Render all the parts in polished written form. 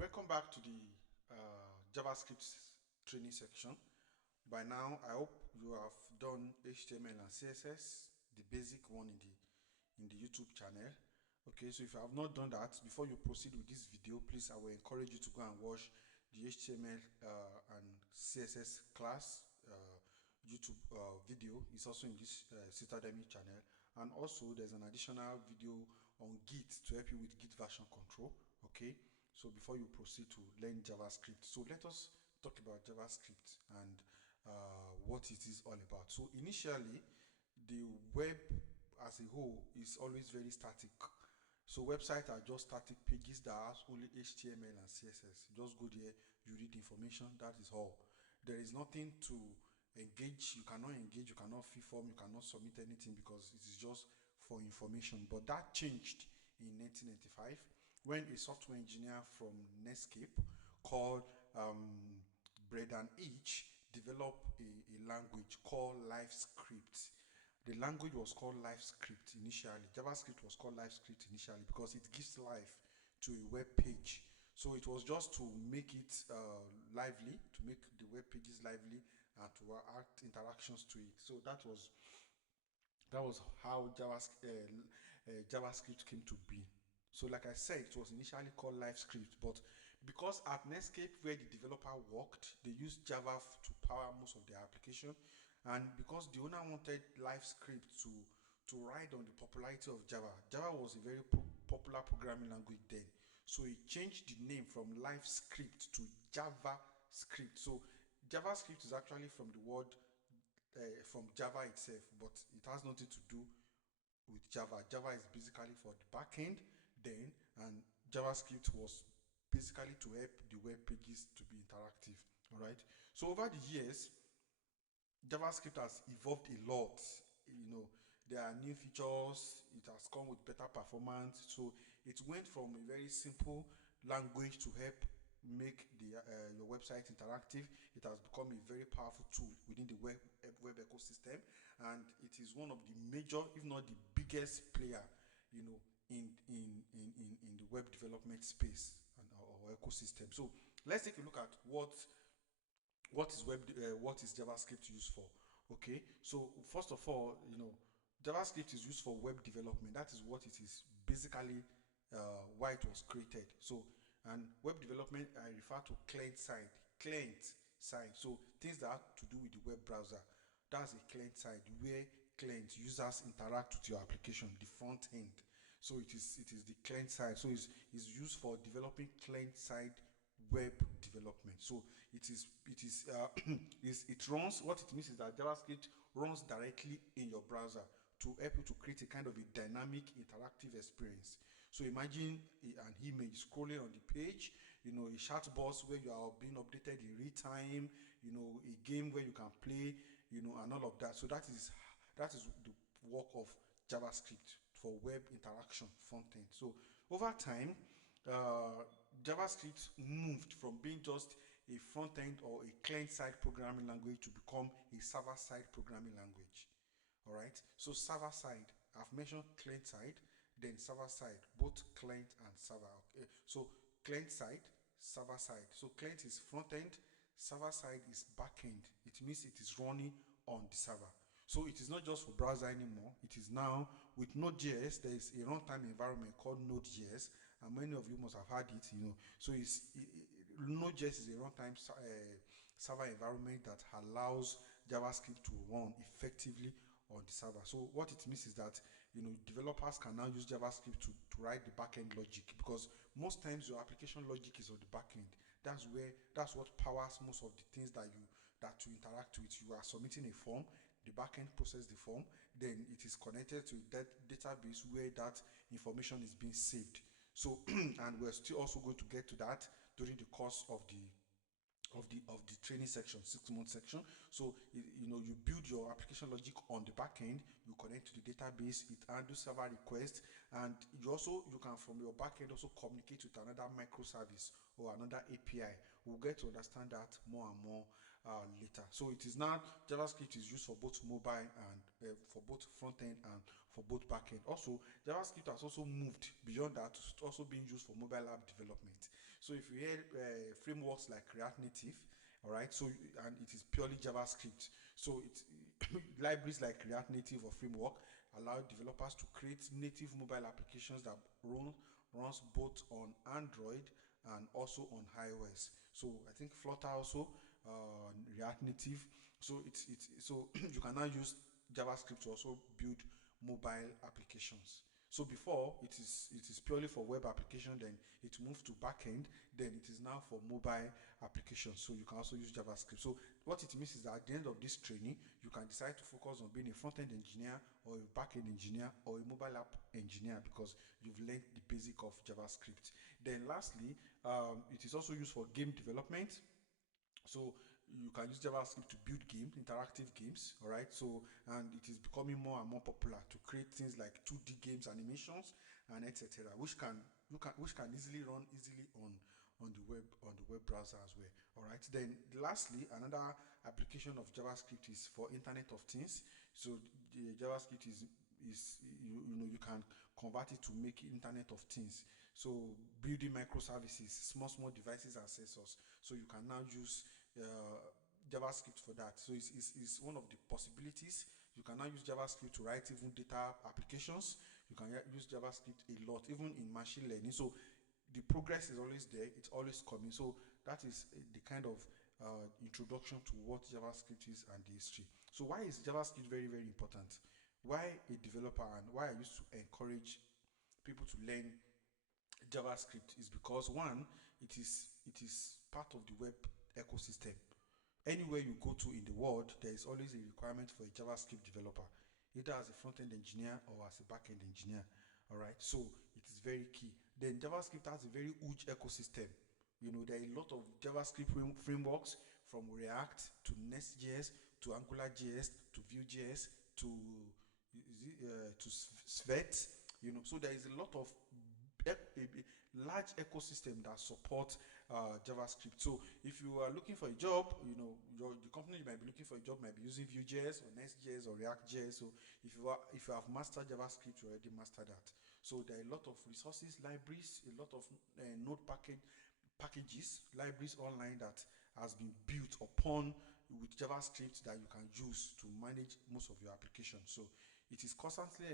Welcome back to the JavaScript training section. By now, I hope you have done HTML and CSS, the basic one in the YouTube channel. Okay, so if you have not done that, before you proceed with this video, please, I will encourage you to go and watch the HTML and CSS class YouTube video. It's also in this Citadel channel, and also there's an additional video on Git to help you with Git version control. Okay, so before you proceed to learn JavaScript, so let us talk about JavaScript and what it is all about. So initially, the web as a whole is always very static. So websites are just static pages that has only HTML and CSS. You just go there, you read information, that is all. There is nothing to engage. You cannot engage, you cannot fill form, you cannot submit anything because it is just for information. But that changed in 1995 when a software engineer from Netscape called Braden H developed a language called LiveScript. The language was called LiveScript initially. JavaScript was called LiveScript initially because it gives life to a web page. So it was just to make it lively, to make the web pages lively, and to add interactions to it. So that was how JavaScript came to be. So like I said, it was initially called LiveScript, but because at Netscape where the developer worked, they used Java to power most of their application, and because the owner wanted LiveScript to ride on the popularity of Java. Java was a very popular programming language then, so he changed the name from LiveScript to JavaScript. So JavaScript is actually from the word from Java itself, but it has nothing to do with Java. Java is basically for the backend then, and JavaScript was basically to help the web pages to be interactive. All right. So over the years, JavaScript has evolved a lot. You know, there are new features. It has come with better performance. So it went from a very simple language to help make your website interactive. It has become a very powerful tool within the web ecosystem, and it is one of the major, if not the biggest player, you know, in the web development space and our ecosystem. So let's take a look at what is JavaScript used for. Okay, so first of all, you know, JavaScript is used for web development. That is what it is basically, why it was created. So, and web development, I refer to client side. So things that have to do with the web browser, that's a client side where client users interact with your application, the front end. So it is the client side. So it's used for developing client side web development. So it it runs, what it means is that JavaScript runs directly in your browser to help you to create a kind of a dynamic interactive experience. So imagine an image scrolling on the page, you know, a chat box where you are being updated in real time, you know, a game where you can play, you know, and all of that. So that is the work of JavaScript for web interaction front end. So over time, JavaScript moved from being just a front end or a client side programming language to become a server side programming language. All right. So server side, I've mentioned client side, then server side, both client and server. Okay. So client side, server side. So client is front end, server side is back end. It means it is running on the server. So it is not just for browser anymore. It is now with Node.js. There is a runtime environment called Node.js, and many of you must have heard it. You know, so Node.js is a runtime server environment that allows JavaScript to run effectively on the server. So what it means is that, you know, developers can now use JavaScript to write the backend logic, because most times your application logic is on the backend. That's what powers most of the things that you interact with. You are submitting a form, the backend process the form, then it is connected to that database where that information is being saved. So and we're still also going to get to that during the course of the training section, 6-month section. So you know, you build your application logic on the back end, you connect to the database, it handles server requests, and you can from your back end also communicate with another microservice or another API. We'll get to understand that more and more later. So it is now, JavaScript is used for both mobile and for both front end and for both back end. Also, JavaScript has also moved beyond that to also being used for mobile app development. So if you hear frameworks like React Native, all right, so and it is purely JavaScript. So it's libraries like React Native or framework allow developers to create native mobile applications that runs both on Android and also on iOS. So I think Flutter also, React Native. So it's so you can now use JavaScript to also build mobile applications. So before it is purely for web application, then it moved to backend, then it is now for mobile applications. So you can also use JavaScript. So what it means is that at the end of this training, you can decide to focus on being a front-end engineer or a back-end engineer or a mobile app engineer because you've learned the basic of JavaScript. Then lastly, it is also used for game development. So you can use JavaScript to build games, interactive games, all right? So, and it is becoming more and more popular to create things like 2D games, animations, and etc., which can easily run easily on the web browser as well. All right. Then lastly, another application of JavaScript is for Internet of Things. So the JavaScript is you can convert it to make Internet of Things. So building microservices, small devices and sensors. So you can now use JavaScript for that. So it's one of the possibilities. You can now use JavaScript to write even data applications. You can use JavaScript a lot, even in machine learning. So the progress is always there. It's always coming. So that is the kind of introduction to what JavaScript is and the history. So why is JavaScript very, very important? Why a developer and why I used to encourage people to learn JavaScript is because one, it is part of the web ecosystem. Anywhere you go to in the world, there is always a requirement for a JavaScript developer, either as a front-end engineer or as a back-end engineer. All right, so it is very key. Then JavaScript has a very huge ecosystem. You know, there are a lot of JavaScript frameworks from React to Next.js to AngularJS to Vue.js to Svet. You know, so there is a lot of large ecosystem that support JavaScript. So if you are looking for a job, you know, the company you might be looking for a job might be using Vue.js or Next.js or React.js. So if you have mastered JavaScript, you already mastered that. So there are a lot of resources, libraries, a lot of node packages, libraries online that has been built upon with JavaScript that you can use to manage most of your applications. So it is constantly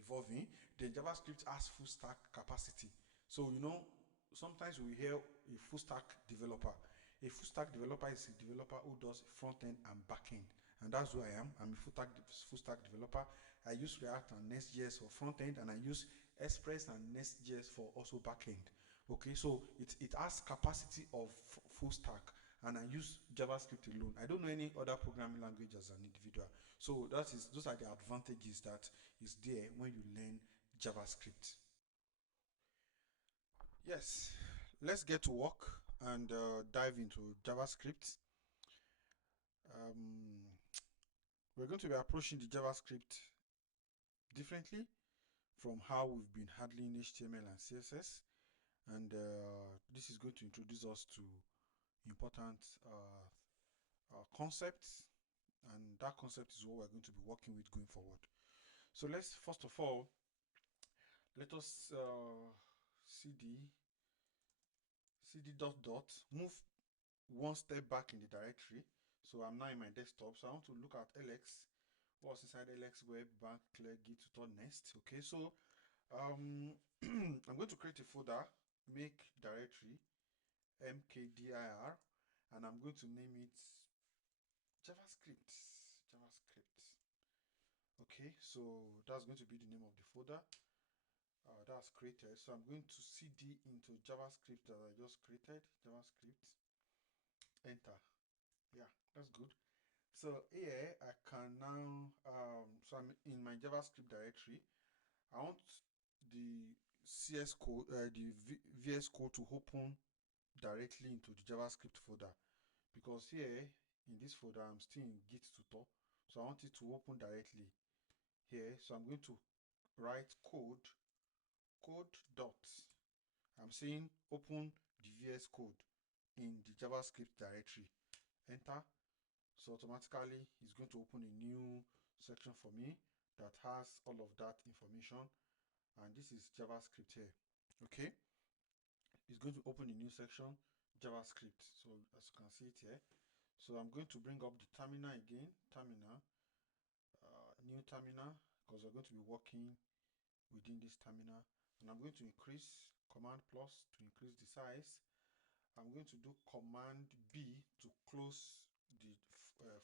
evolving. Then JavaScript has full stack capacity. So you know, sometimes we hear a full stack developer. A full stack developer is a developer who does front end and back end, and that's who I am. I'm a full stack developer. I use React and Next.js for front end, and I use Express and Next.js for also back end. Okay, so it has capacity of full stack, and I use JavaScript alone. I don't know any other programming language as an individual. So those are the advantages that is there when you learn JavaScript. Yes, let's get to work and dive into JavaScript. Um, we're going to be approaching the JavaScript differently from how we've been handling HTML and CSS, and this is going to introduce us to important concepts, and that concept is what we're going to be working with going forward. So let's first of all let us cd dot move one step back in the directory. So I'm now in my desktop, so I want to look at LX. What's inside LX web bank clear git tutor nest. Okay, so I'm going to create a folder, make directory mkdir, and I'm going to name it JavaScript. Okay, so that's going to be the name of the folder that's created. So I'm going to cd into JavaScript that I just created, JavaScript, enter. Yeah, that's good. So here I can now so I'm in my JavaScript directory. I want the CS code, VS code to open directly into the JavaScript folder, because here in this folder I'm still in git tutor, so I want it to open directly here. So I'm going to write code dot, I'm saying open the VS code in the JavaScript directory, enter. So automatically it's going to open a new section for me that has all of that information, and this is JavaScript here. Okay, going to open a new section, JavaScript. So as you can see it here, so I'm going to bring up the terminal again, new terminal, because we're going to be working within this terminal, and I'm going to increase command plus to increase the size. I'm going to do command B to close the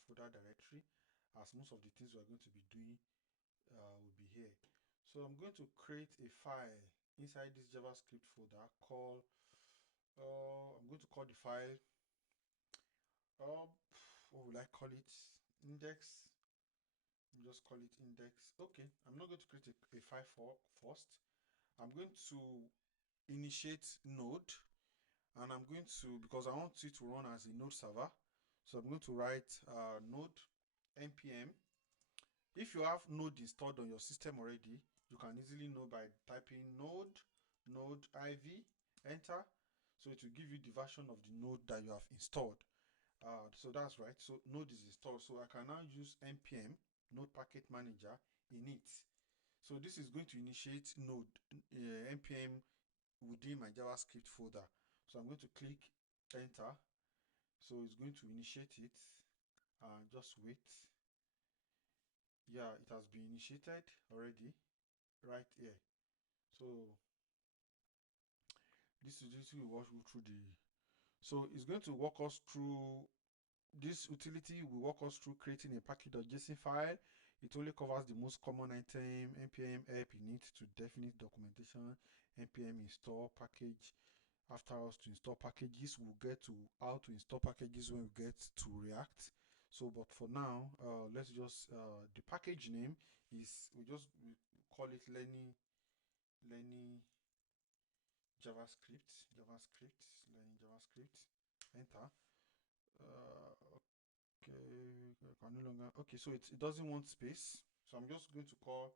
folder directory, as most of the things we're going to be doing will be here. So I'm going to create a file inside this JavaScript folder called I'm going to call the file what will I call it? Index. Just call it index. Okay, I'm not going to create a file first. I'm going to initiate node, and I'm going to, because I want it to run as a node server, so I'm going to write node npm. If you have node installed on your system already, you can easily know by typing node iv, enter. So it will give you the version of the node that you have installed. So that's right. So node is installed. So I can now use npm node package manager init. So this is going to initiate node npm within my JavaScript folder. So I'm going to click enter. So it's going to initiate it. Just wait. Yeah, it has been initiated already right here. So this will walk you through the, so it's going to walk us through this utility. Will walk us through creating a package.json file. It only covers the most common item, npm help init to definite documentation, npm install package. After us to install packages, we'll get to how to install packages when we get to React. So, but for now, let's just the package name is we call it learning JavaScript, learning JavaScript. Enter. Okay, can no longer. Okay, so it doesn't want space, so I'm just going to call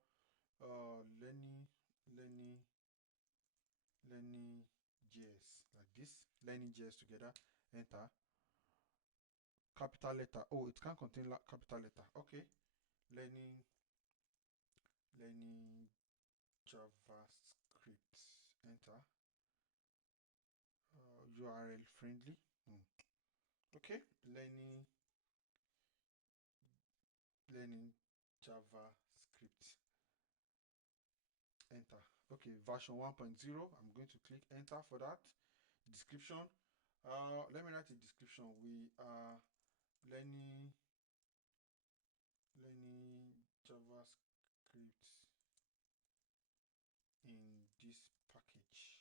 learning JS like this, learning JS together. Enter. Capital letter. Oh, it can't contain capital letter. Okay. Learning JavaScript. Enter. URL friendly. Okay. Learning JavaScript. Enter. Okay, version 1.0. I'm going to click enter for that. Description. Let me write a description. We are learning JavaScript in this package.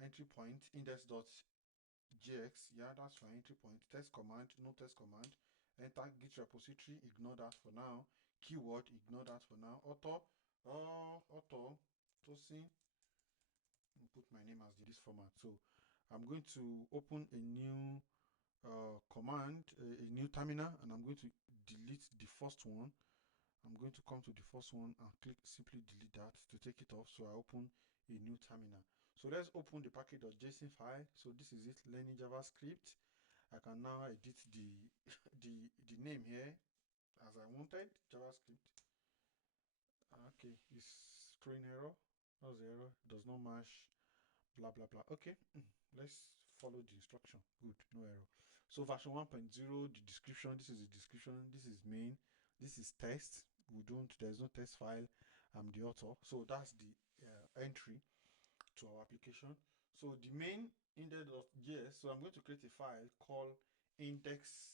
Entry point index.jx. Yeah, that's fine. Entry point. Test command. No test command. Enter git repository. Ignore that for now. Keyword. Ignore that for now. Author. Tosin. Put my name as this format. So I'm going to open a new command, a new terminal, and I'm going to delete the first one. I'm going to come to the first one and simply delete that to take it off. So I open a new terminal. So let's open the package.json file. So this is it, learning JavaScript. I can now edit the the name here as I wanted, JavaScript. Okay, it's throwing error. That's the error. Does not match. Blah blah blah. Okay, let's follow the instruction. Good, no error. So version 1.0, the description. This is the description. This is main. This is test. There's no test file. I'm the author. So that's the entry to our application. So the main index.js. So I'm going to create a file called index.js.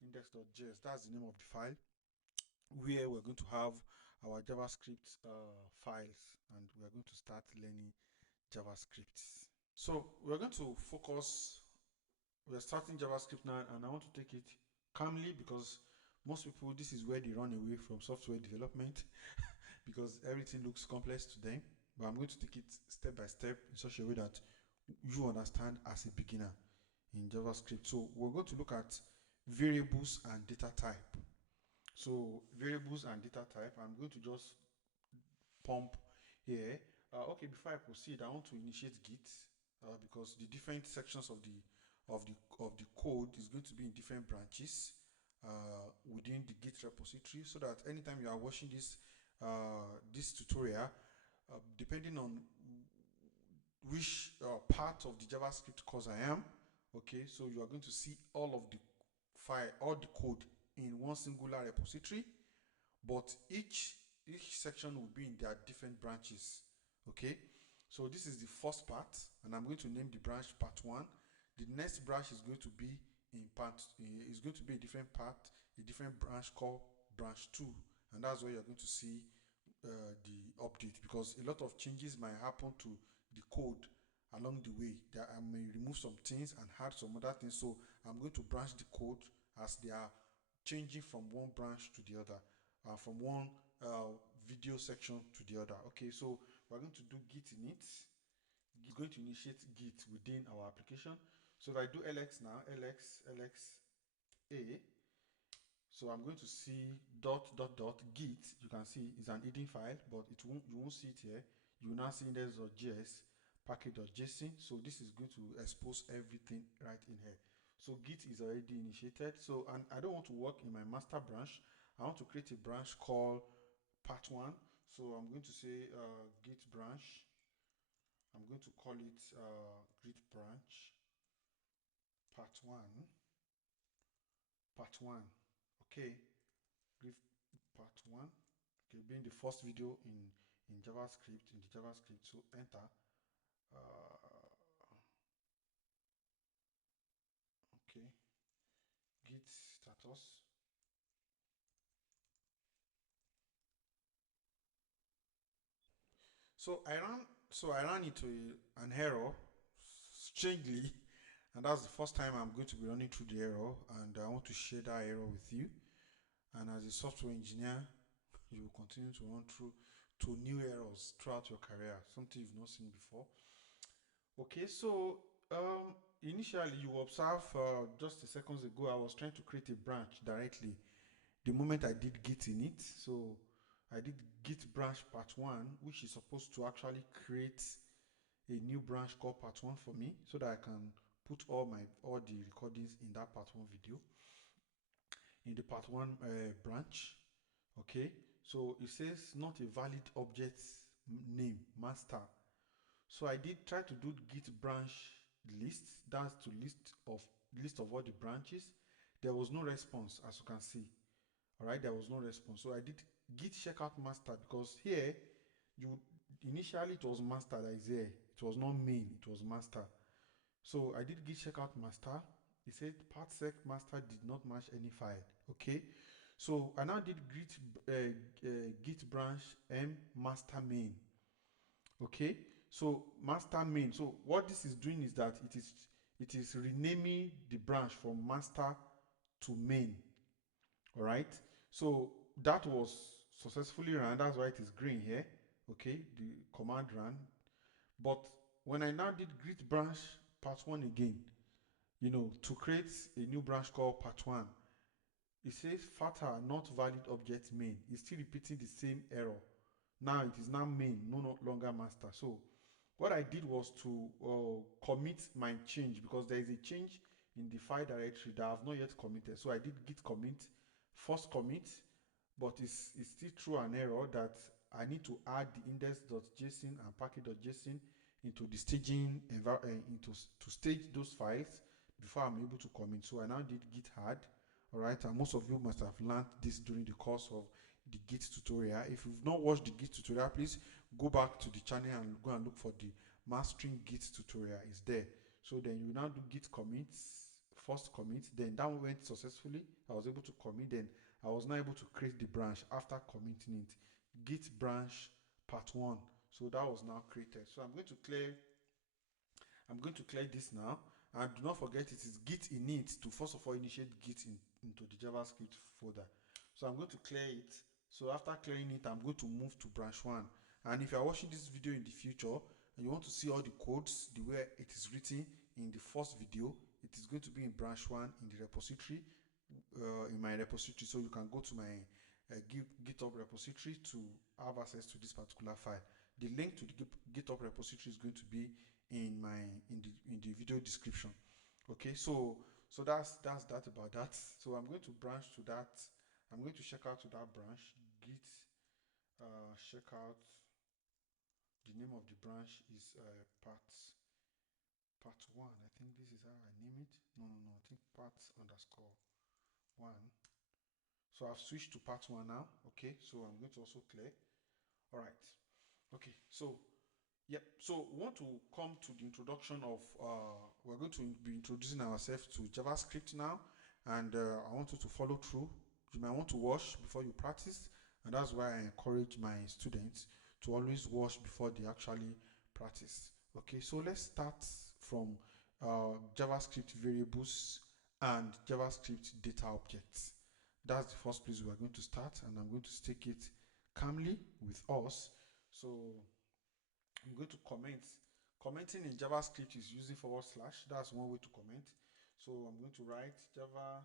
Index.js. That's the name of the file, where we're going to have our JavaScript files, and we're going to start learning JavaScript. So we're going to focus. We're starting JavaScript now, and I want to take it calmly, because most people, this is where they run away from software development because everything looks complex to them. But I'm going to take it step by step in such a way that you understand as a beginner in JavaScript. So we're going to look at variables and data type. So variables and data type, I'm going to just pump here. Okay, before I proceed, I want to initiate Git because the different sections of the code is going to be in different branches within the Git repository, so that anytime you are watching this tutorial, depending on which part of the JavaScript course I am. Okay, so you are going to see all of the file, all the code in one singular repository, but each section will be in their different branches. Okay, so this is the first part, and I'm going to name the branch part 1. The next branch is going to be is going to be a different part, a different branch called branch 2, and that's where you're going to see the update, because a lot of changes might happen to the code along the way. That I may remove some things and add some other things, so I'm going to branch the code as they are changing from one branch to the other, from one video section to the other. Okay, so we're going to do git init. It's going to initiate git within our application. So if I do ls now, ls a, so I'm going to see dot dot dot git. You can see it's an hidden file, but you won't see it here. You will now see index.js, package.json. So this is going to expose everything right in here. So git is already initiated. So, and I don't want to work in my master branch. I want to create a branch called part 1. So I'm going to say git branch. I'm going to call it git branch part 1. Part 1. Okay. Git part 1. Okay, being the first video in JavaScript, in the JavaScript. So enter. Okay. Git status. So I ran into an error strangely, and that's the first time I'm going to be running through the error, and I want to share that error with you. And as a software engineer, you will continue to run through to new errors throughout your career, something you've not seen before. Okay, so initially you observe just a seconds ago I was trying to create a branch directly the moment I did git init. So I did git branch part 1, which is supposed to actually create a new branch called part 1 for me, so that I can put all the recordings in that part 1 video in the part 1 branch. Okay, so it says not a valid object name master. So I did try to do git branch list. That's to list of all the branches. There was no response, as you can see. All right, there was no response. So I did git checkout master, because here you initially it was master that is here. It was not main, it was master. So I did git checkout master. It said parsec master did not match any file. Okay, so I now did git branch m master main. Okay, so master main. So what this is doing is that it is renaming the branch from master to main. All right, so that was successfully run. That's why it is green here. Okay, the command ran. But when I now did git branch part 1 again, to create a new branch called part 1, it says fatter not valid object main. It's still repeating the same error. Now it is now main, no longer master. So what I did was to commit my change, because there is a change in the file directory that I have not yet committed. So I did git commit, first commit, but it's still through an error that I need to add the index.json and package.json into the staging to stage those files before I'm able to commit. So I now did git add. All right, and most of you must have learned this during the course of the git tutorial. If you've not watched the git tutorial, please go back to the channel and go and look for the mastering git tutorial. It's there. So then you now do git commits, first commit, then that went successfully. I was able to commit, then I was now able to create the branch after committing it. Git branch part 1. So that was now created. So I'm going to clear this now. And do not forget, it is git init to first of all initiate git into the JavaScript folder. So I'm going to clear it. So after clearing it, I'm going to move to branch 1. And if you are watching this video in the future and you want to see all the codes the way it is written in the first video, it is going to be in branch 1 in the repository, in my repository. So you can go to my GitHub repository to have access to this particular file. The link to the GitHub repository is going to be in the video description. Okay, so that's that about that. So I'm going to branch to that. I'm going to check out to that branch git checkout the name of the branch is part 1. I think this is how I name it. No, I think part underscore 1. So I've switched to part 1 now. Okay, so I'm going to also clear. All right. Okay, so yep. So we want to come to the introduction of we're going to be introducing ourselves to JavaScript now, and I want you to follow through. You might want to watch before you practice, and that's why I encourage my students to always watch before they actually practice. Okay, so let's start from JavaScript variables and JavaScript data objects. That's the first place we are going to start, and I'm going to take it calmly with us. So I'm going to comment. Commenting in JavaScript is using /. That's one way to comment. So I'm going to write JavaScript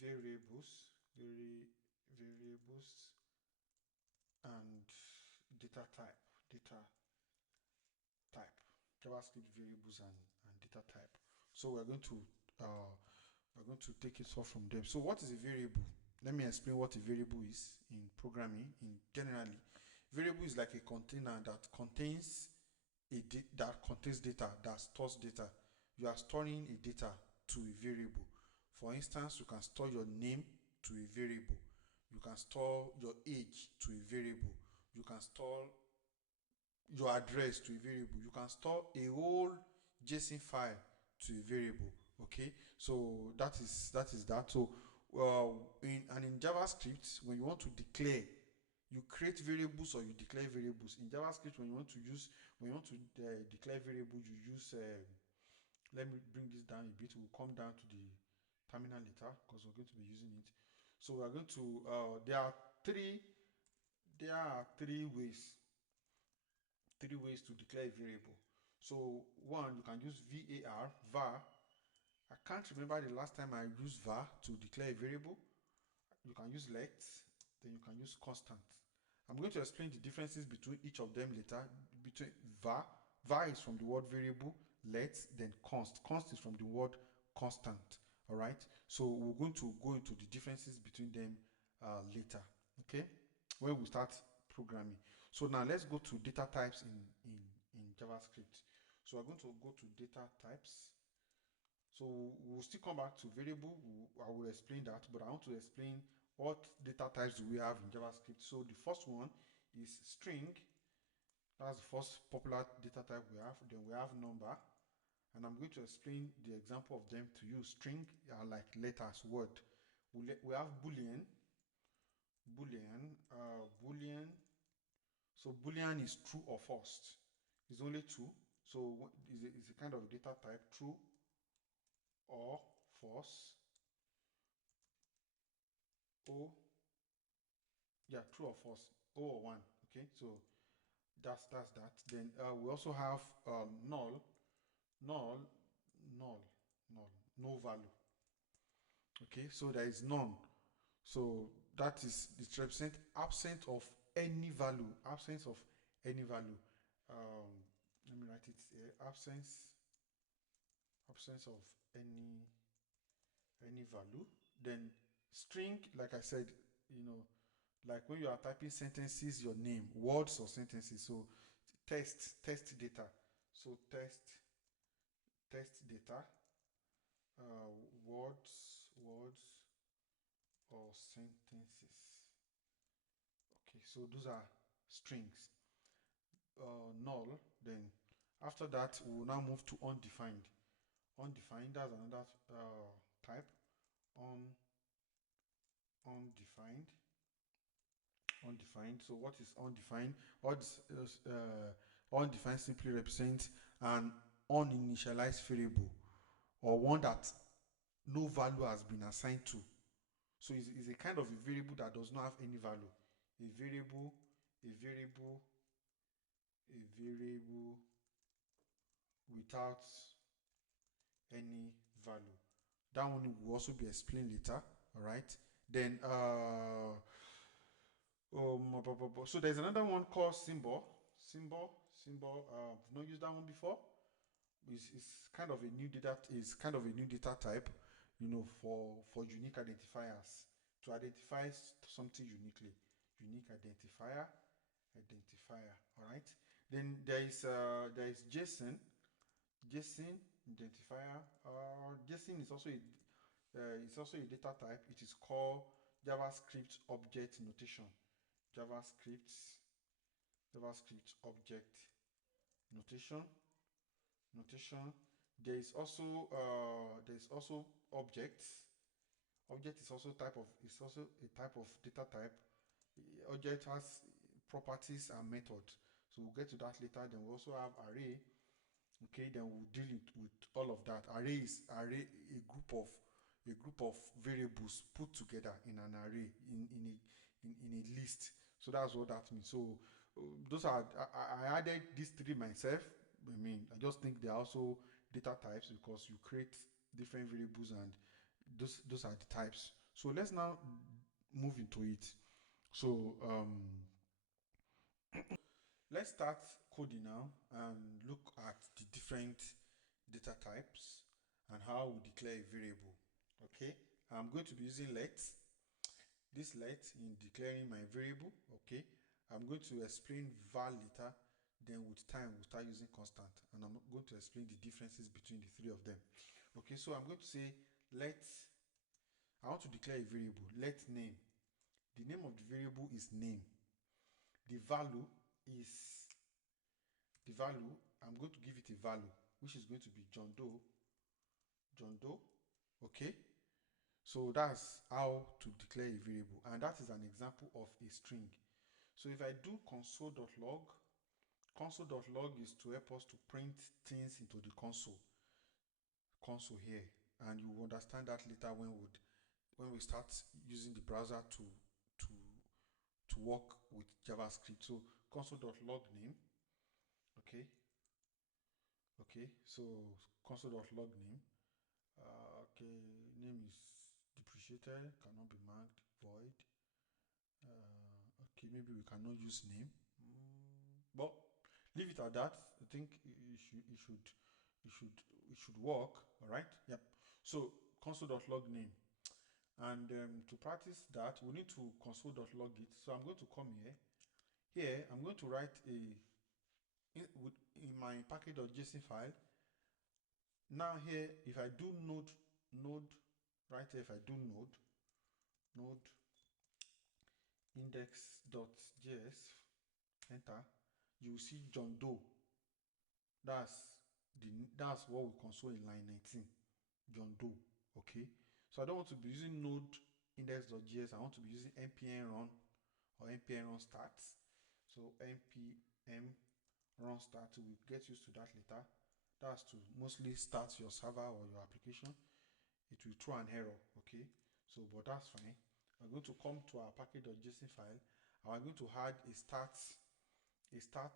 variables and data type JavaScript variables and data type. So we're going to take it off from them. So what is a variable? Let me explain what a variable is in programming. In generally, variable is like a container that contains data, that stores data. You are storing a data to a variable. For instance, you can store your name to a variable. You can store your age to a variable. You can store your address to a variable. You can store a whole JSON file to a variable. Okay, so that is that. So in JavaScript, when you want to declare, you create variables or you declare variables. In JavaScript, when you want to declare variables, you use let me bring this down a bit. We'll come down to the terminal later because we're going to be using it. So we are going to there are three ways to declare a variable. So one, you can use var. I can't remember the last time I used var to declare a variable. You can use let, then you can use constant. I'm going to explain the differences between each of them later. Between var is from the word variable, let, then const is from the word constant. All right, so we're going to go into the differences between them later, okay, when we start programming. So now let's go to data types in JavaScript. So we're going to go to data types. So we'll still come back to variable. I will explain that, but I want to explain what data types do we have in JavaScript. So the first one is string. That's the first popular data type we have. Then we have number, and I'm going to explain the example of them to you. String are like letters, word. We have Boolean. So Boolean is true or false. It's only true. So it's a kind of data type, true or false. True or false, O or 1. Okay, so that's that. Then we also have null, no value. Okay, so there is none. So that is, it represents absence of any value. Let me write it here. Absence of any value. Then string, like I said, like when you are typing sentences, your name, words or sentences. So test data. So test data, words or sentences. Okay, so those are strings. Null. Then after that, we will now move to undefined. Undefined, that's another type. Undefined. So what is undefined? Undefined simply represents an uninitialized variable, or one that no value has been assigned to. So it's a kind of a variable that does not have any value. A variable without any value. That one will also be explained later. All right. Then so there's another one called symbol. I've not used that one before. It's kind of a new data type, for unique identifiers, to identify something uniquely. Unique identifier. identifier. All right. Then there is JSON identifier. JSON is also a data type. It is called JavaScript object notation. JavaScript object notation. There is also objects. Object is also a type of data type. Object has properties and methods. So we'll get to that later. Then we also have array. Okay, then we'll deal with all of that. Array is a group of variables put together in an array in a list. So that's what that means. So those are I added these three myself. I mean, I just think they are also data types because you create different variables and those are the types. So let's now move into it. So let's start coding now and look at the different data types and how we declare a variable. Okay, I'm going to be using let. This let in declaring my variable. Okay, I'm going to explain var later. Then with time we'll start using constant, and I'm going to explain the differences between the three of them. Okay, so I'm going to say let. I want to declare a variable. Let name. The name of the variable is name. The value is I'm going to give it a value, which is going to be John Doe. Okay, so that's how to declare a variable, and that is an example of a string. So if I do console.log is to help us to print things into the console here, and you will understand that later when we start using the browser to work with JavaScript. So console.log name. Okay, so console.log name. Okay, name is depreciated, cannot be marked, void. Okay, maybe we cannot use name, but leave it at that. I think it should work. All right. Yep. So console.log name, and to practice that, we need to console.log it. So I'm going to come here. Here I'm going to write in my package.json file. Now here, if I do node right here, if I do node index.js, enter, you will see John Doe. That's what we console in line 19. John Doe. Okay, so I don't want to be using node index.js. I want to be using npm run or npm run start. So npm run start, we'll get used to that later. That's to mostly start your server or your application. It will throw an error. Okay, so but that's fine. We're going to come to our package.json file, and we're going to add a start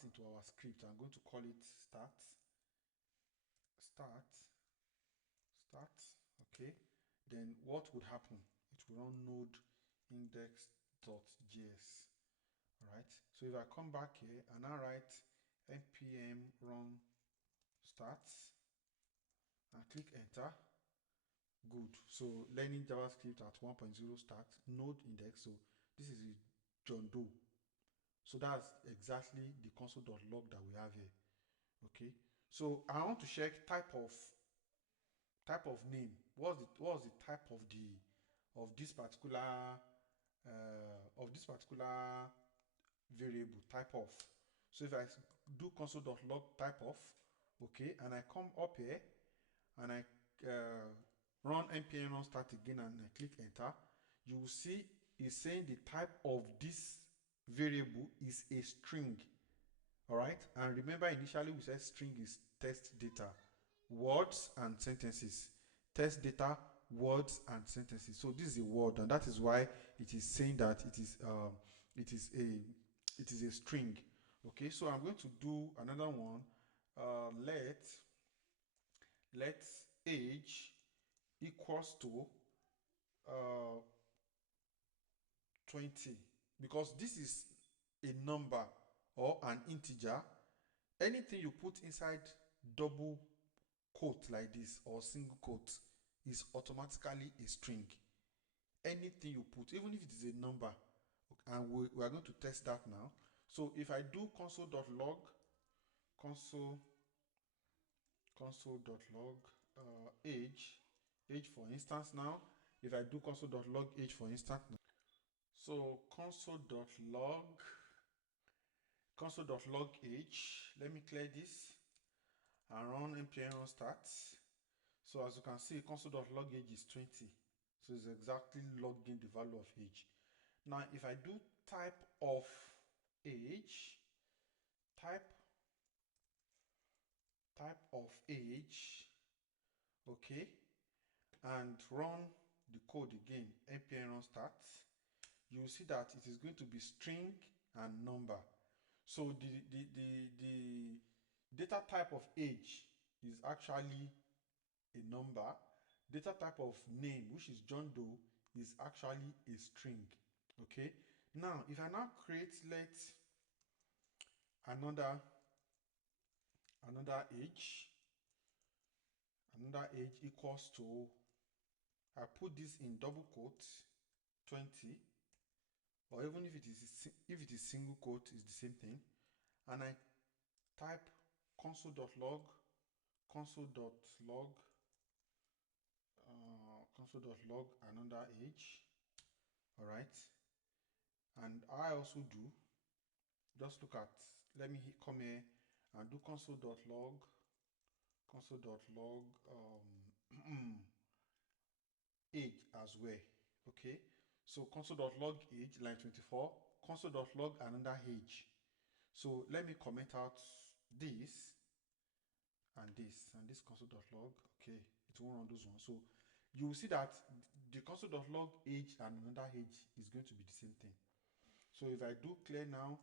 into our script. I'm going to call it start. Okay, then what would happen? It will run node index.js. All right, so if I come back here and I write npm run start and click enter, good. So learning JavaScript at 1.0 start, node index. So this is a John Doe. So that's exactly the console.log that we have here. Okay, so I want to check type of name. What's the type of this particular variable, type of. So if I do console.log type of, okay, and I come up here and I run npm run start again and I click enter, you will see it's saying the type of this variable is a string. All right, and remember initially we said string is text data, words and sentences. Text data, words and sentences. So this is a word, and that is why it is saying that it is a string. Okay, so I'm going to do another one. Let age equals to 20, because this is a number or an integer. Anything you put inside double quote like this or single quote is automatically a string. Anything you put, even if it is a number, and we are going to test that now. So if I do console.log, console.log age for instance now, if I do console.log age for instance now, so console.log age, let me clear this and run npm run start. So as you can see, console.log age is 20. So it's exactly logging the value of age. Now if I do type of age, type of age, okay, and run the code again, npm run start, you will see that it is going to be string and number. So the data type of age is actually a number. Data type of name, which is John Doe, is actually a string. Okay. Now, if I now create another age, equals to, I put this in double quotes, 20, or even if it is single quote, it's the same thing, and I type console.log another age. All right, and I also do, just look at, let me come here and do console.log age as well. Okay, so console.log age line 24, console.log another age. So let me comment out this and this console.log. Okay, it won't run those ones. So you will see that the console.log age and another age is going to be the same thing. So if I do clear now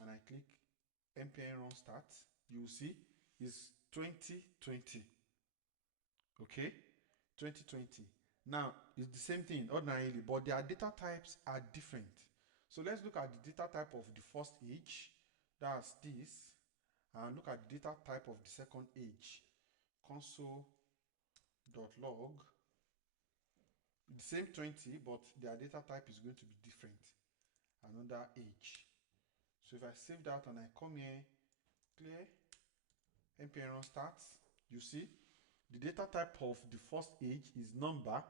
and I click npm run start, you will see is 2020. Okay, 2020. Now it's the same thing ordinarily, but their data types are different. So let's look at the data type of the first age, that's this, and look at the data type of the second age, console.log, the same 20, but their data type is going to be different, another age. So if I save that and I come here, clear, npm run start, you see the data type of the first age is number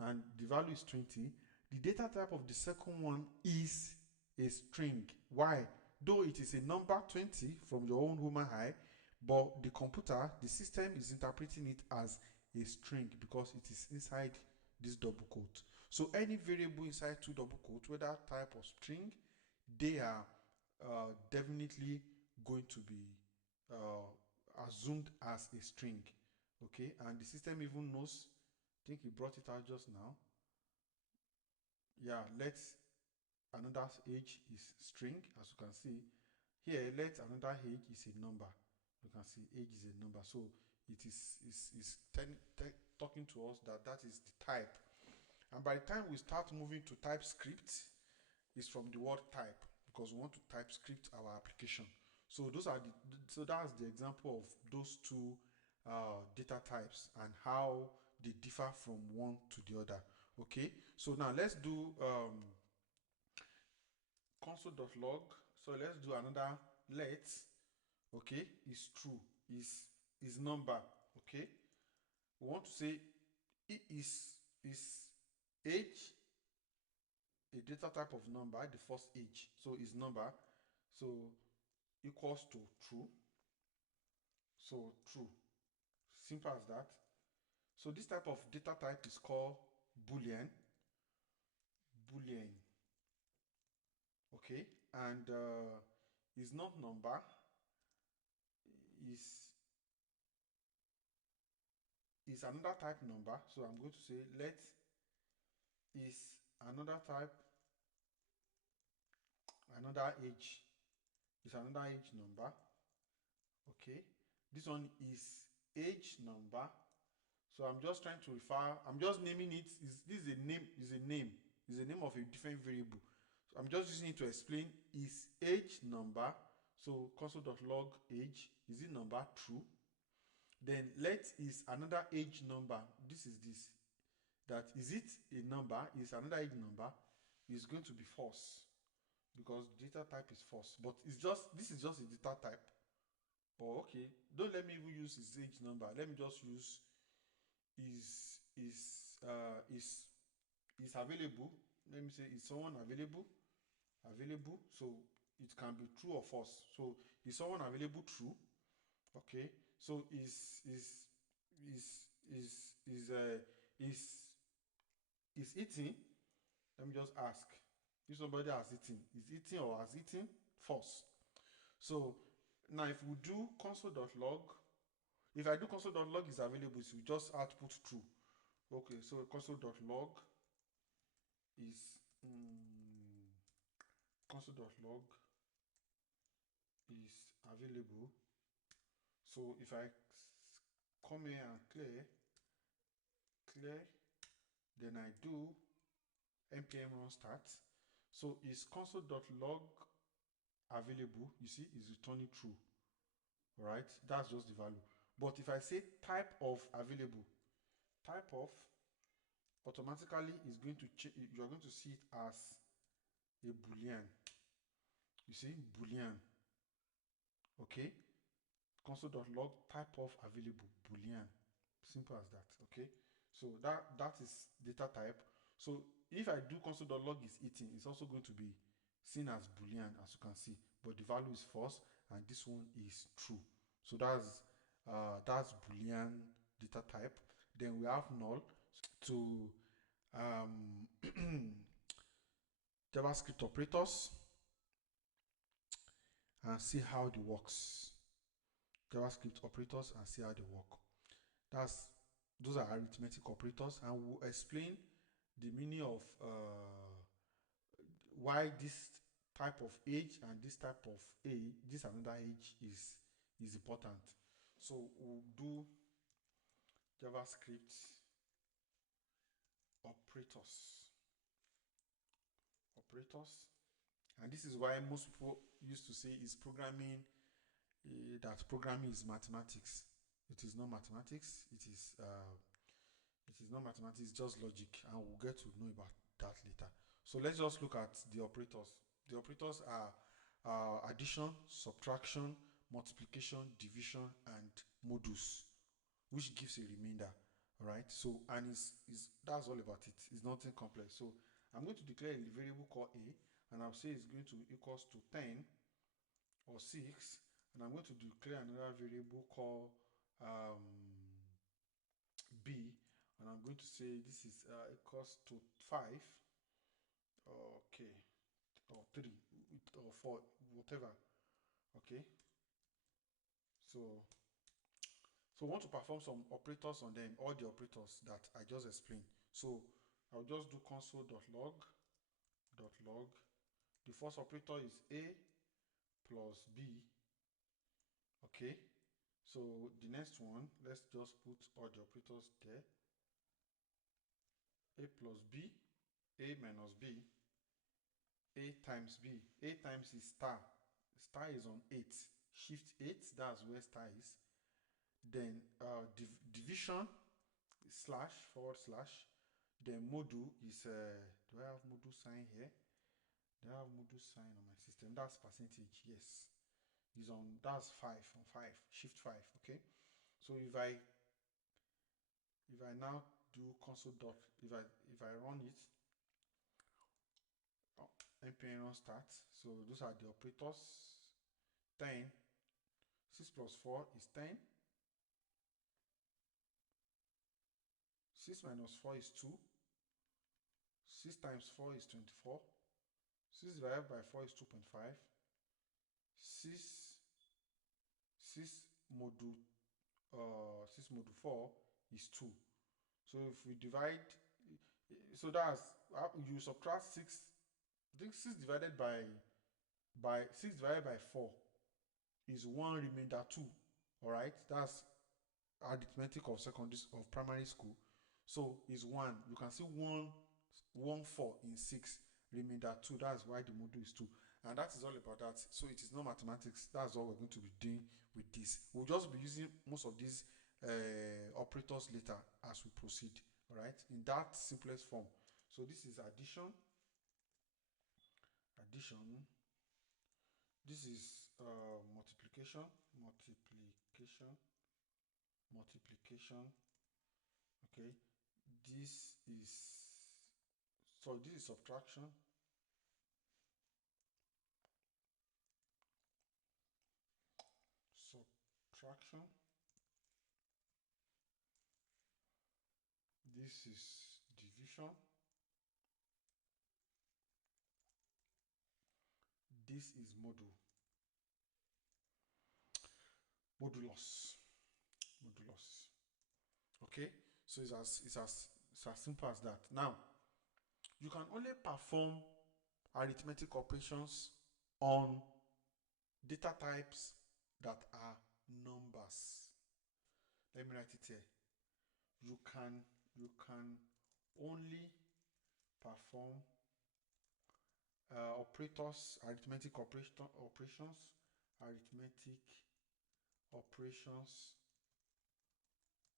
and the value is 20. The data type of the second one is a string. Why? Though it is a number 20 from your own human eye, but the computer, the system is interpreting it as a string because it is inside this double quote. So any variable inside two double quotes, whether type or string, they are definitely going to be assumed as a string. Okay, and the system even knows, I think he brought it out just now. Yeah, let's another age is string, as you can see. Here, let another age is a number. You can see age is a number. So it is talking to us that that is the type. And by the time we start moving to TypeScript, it's from the word type, because we want to TypeScript our application. So those are that's the example of those two data types and how they differ from one to the other. Okay, so now let's do console.log. So let's do another let. Okay, is true, is number. Okay, we want to say is age a data type of number, the first age, so is number, so equals to true. So true, simple as that. So this type of data type is called Boolean. Okay, and is not number, is another type number. So I'm going to say let is another type, another age, is another age number. Okay, this one is age number. So I'm just trying to refer, I'm just naming it. This is a name, is a name of a different variable. So I'm just using it to explain is age number. So console.log age, is it number, true. Then let is another age number. This is this, that is it a number, is another age number, is going to be false. because data type is false. But this is just a data type. But okay, don't let me even use his age number. Let me just use is available. Let me say, is someone available? Available. So it can be true or false. So is someone available? True. Okay. So is is uh is eating. Let me just ask. If somebody has eaten, is eating or has eaten? False. So now if we do console.log, if I do console.log is available, so we just output true. Okay, so console.log is console.log is available. So if I come here and clear, then I do npm run start. So is console.log available? You see, is returning true. Right? That's just the value. But if I say type of available, type of automatically is going to you are going to see it as a boolean. You see, boolean. Okay, console.log type of available boolean. Simple as that. Okay, so that is data type. So if I do console.log is eating, it's also going to be seen as boolean, as you can see, but the value is false and this one is true. So that's boolean data type. Then we have null. To JavaScript operators and see how they works. JavaScript operators and see how they work. Those are arithmetic operators, and we'll explain the meaning of why this type of age and this type of age, this another age is important. So we'll do JavaScript operators, and this is why most people used to say is programming, that programming is mathematics. It is not mathematics. It is not mathematics. It's just logic, and we'll get to know about that later. So let's just look at the operators. The operators are addition, subtraction, multiplication, division, and modus, which gives a remainder. Right? So, and that's all about it. It's nothing complex. So I'm going to declare a variable called a, and I'll say it's going to equals to 10 or 6, and I'm going to declare another variable called b, and I'm going to say this is equals to 5, okay, or 3 or 4, whatever. Okay, so we want to perform some operators on them, all the operators that I just explained. So I'll just do console.log. The first operator is a plus b. Okay, so the next one, let's just put all the operators there. A plus b, a minus b, a times b. A times is star. Star is on 8. Shift 8, that's where star is. Then division slash / then modu is do I have modu sign here? Do I have modu sign on my system? That's percentage. Yes, is on, that's 5 on 5, shift 5. Okay, so if I now do console dot, if I run it, npm run start. So those are the operators. 10, 6 plus 4 is 10. 6 minus 4 is 2. 6 times 4 is 24. 6 divided by 4 is 2.5. 6 modu 4 is 2. So if we divide, so that's, you subtract 6. I think 6 divided by 4 is 1 remainder 2. All right, that's arithmetic of primary school. So is 1. You can see 1 4 in 6 remainder 2. That's why the module is 2, and that is all about that. So it is not mathematics. That's all we're going to be doing with this. We'll just be using most of these operators later as we proceed. All right, in that simplest form. So this is addition, addition. This is multiplication. Okay, this is subtraction. This is division. This is modulus. Okay, so it's as simple as that. Now, you can only perform arithmetic operations on data types that are numbers. Let me write it here. You can only perform arithmetic operations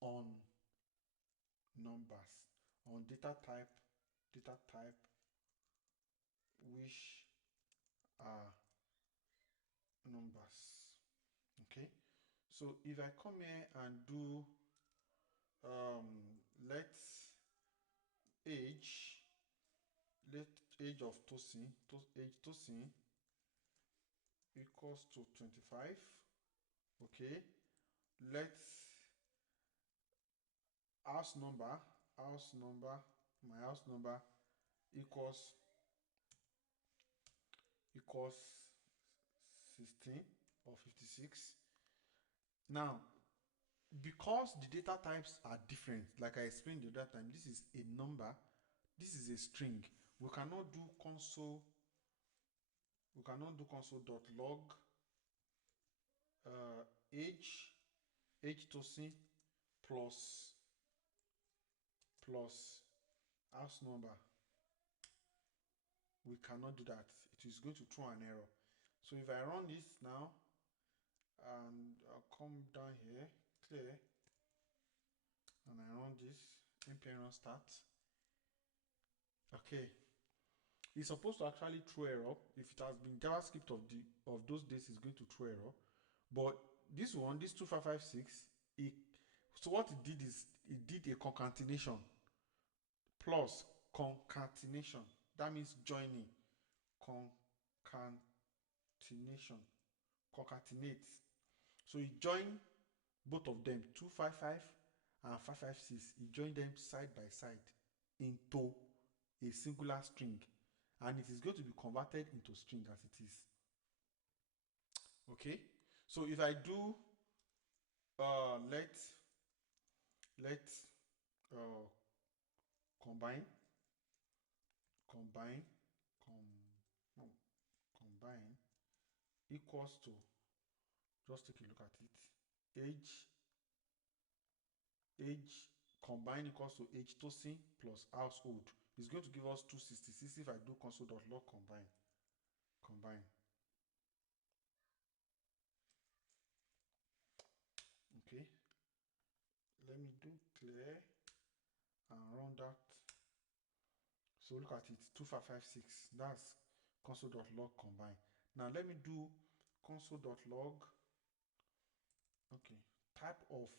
on numbers, on data type which are numbers. Okay, so if I come here and do let age of Tosin equals to 25. Okay, let my house number equals 16 or 56. Now, because the data types are different, like I explained the other time, this is a number, this is a string. We cannot do console dot log age Tosin plus house number. We cannot do that. It is going to throw an error. So if I run this now and I'll come down here, clear, and I run this, npm start. Okay, it's supposed to actually throw error. If it has been JavaScript of those days, it's going to throw error. But this 2556, so what it did is it did a concatenation plus concatenation. That means joining. Concatenate. So it joined both of them, 255 and 556. It joined them side by side into a singular string, and it is going to be converted into string as it is. Okay, so if I do let combine equals to, just take a look at it, age combine equals to age Tosin plus household. It's going to give us 266 if I do console.log combine. Okay, let me do clear and run that. So look at it, 2556. That's console.log combine. Now let me do console.log. Okay, type of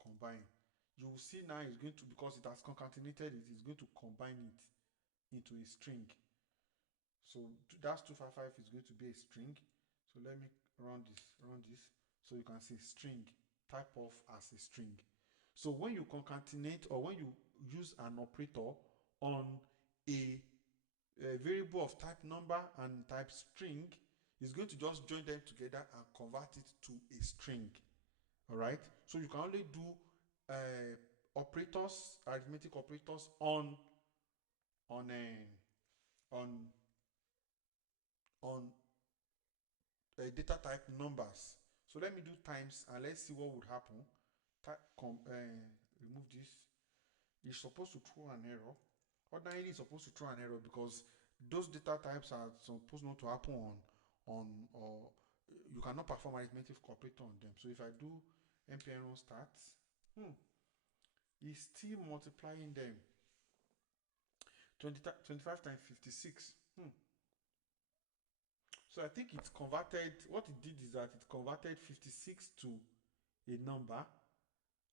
combine. You will see now it's going to, because it has concatenated it, is going to combine it into a string. So that's 255 is going to be a string. So let me run this. So you can see string, type of as a string. So when you concatenate or when you use an operator on a variable of type number and type string, it's going to just join them together and convert it to a string. All right, so you can only do operators, arithmetic operators on data type numbers. So let me do times and let's see what would happen. Remove this. It's supposed to throw an error. Ordinarily, it's supposed to throw an error because those data types are supposed not to happen or you cannot perform arithmetic operator on them. So if I do npm start, it's still multiplying them. 25 times 56. So I think it's converted, what it did is that it converted 56 to a number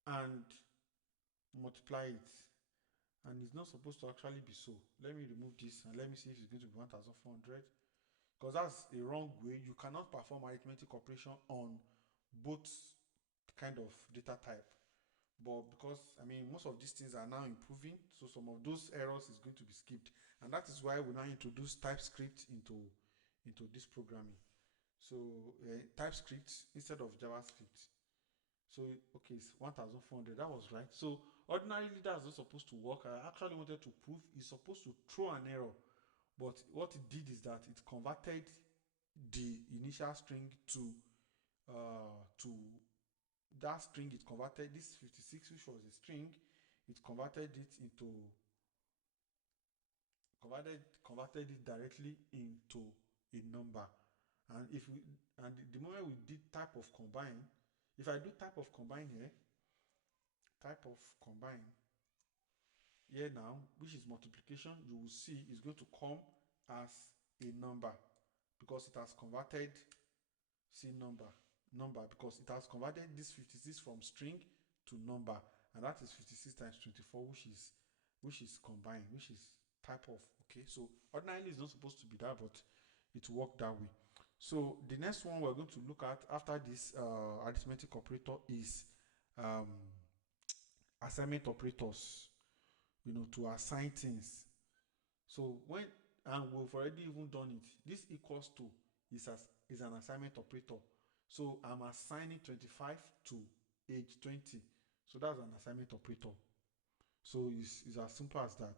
and multiply it. And it's not supposed to actually be so. Let me remove this and let me see if it's going to be 1400. Because that's a wrong way. You cannot perform arithmetic operation on both kind of data type. But because, I mean, most of these things are now improving, so some of those errors is going to be skipped. And that is why we now introduce TypeScript into this programming. So TypeScript instead of JavaScript. So okay, it's 1400. That was right. So ordinarily that's not supposed to work. I actually wanted to prove it's supposed to throw an error, but what it did is that it converted the initial string to that string. It converted this 56, which was a string, it converted it into converted it directly into a number. And if we the moment we did type of combine, if I do type of combine here, type of combine here now, which is multiplication, you will see is going to come as a number because it has converted number because it has converted this 56 from string to number, and that is 56 times 24, which is combined, which is type of. Okay, so ordinarily it's not supposed to be that, but it worked that way. So the next one we're going to look at after this arithmetic operator is assignment operators, to assign things. So and we've already even done it. This equals to is an assignment operator. So I'm assigning 25 to age 20. So that's an assignment operator. So it's as simple as that.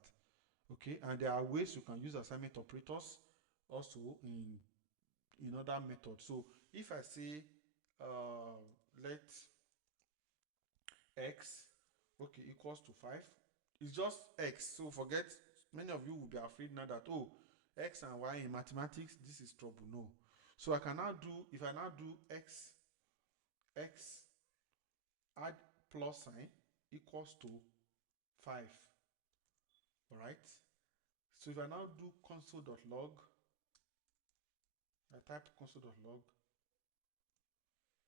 Okay, and there are ways you can use assignment operators also in other methods. So if I say let x equals to 5, it's just x. So forget, many of you will be afraid now that, oh, x and y in mathematics, this is trouble. No. So I can now do, if I now do x add plus sign equals to 5. All right. So if I now do console.log, I type console.log,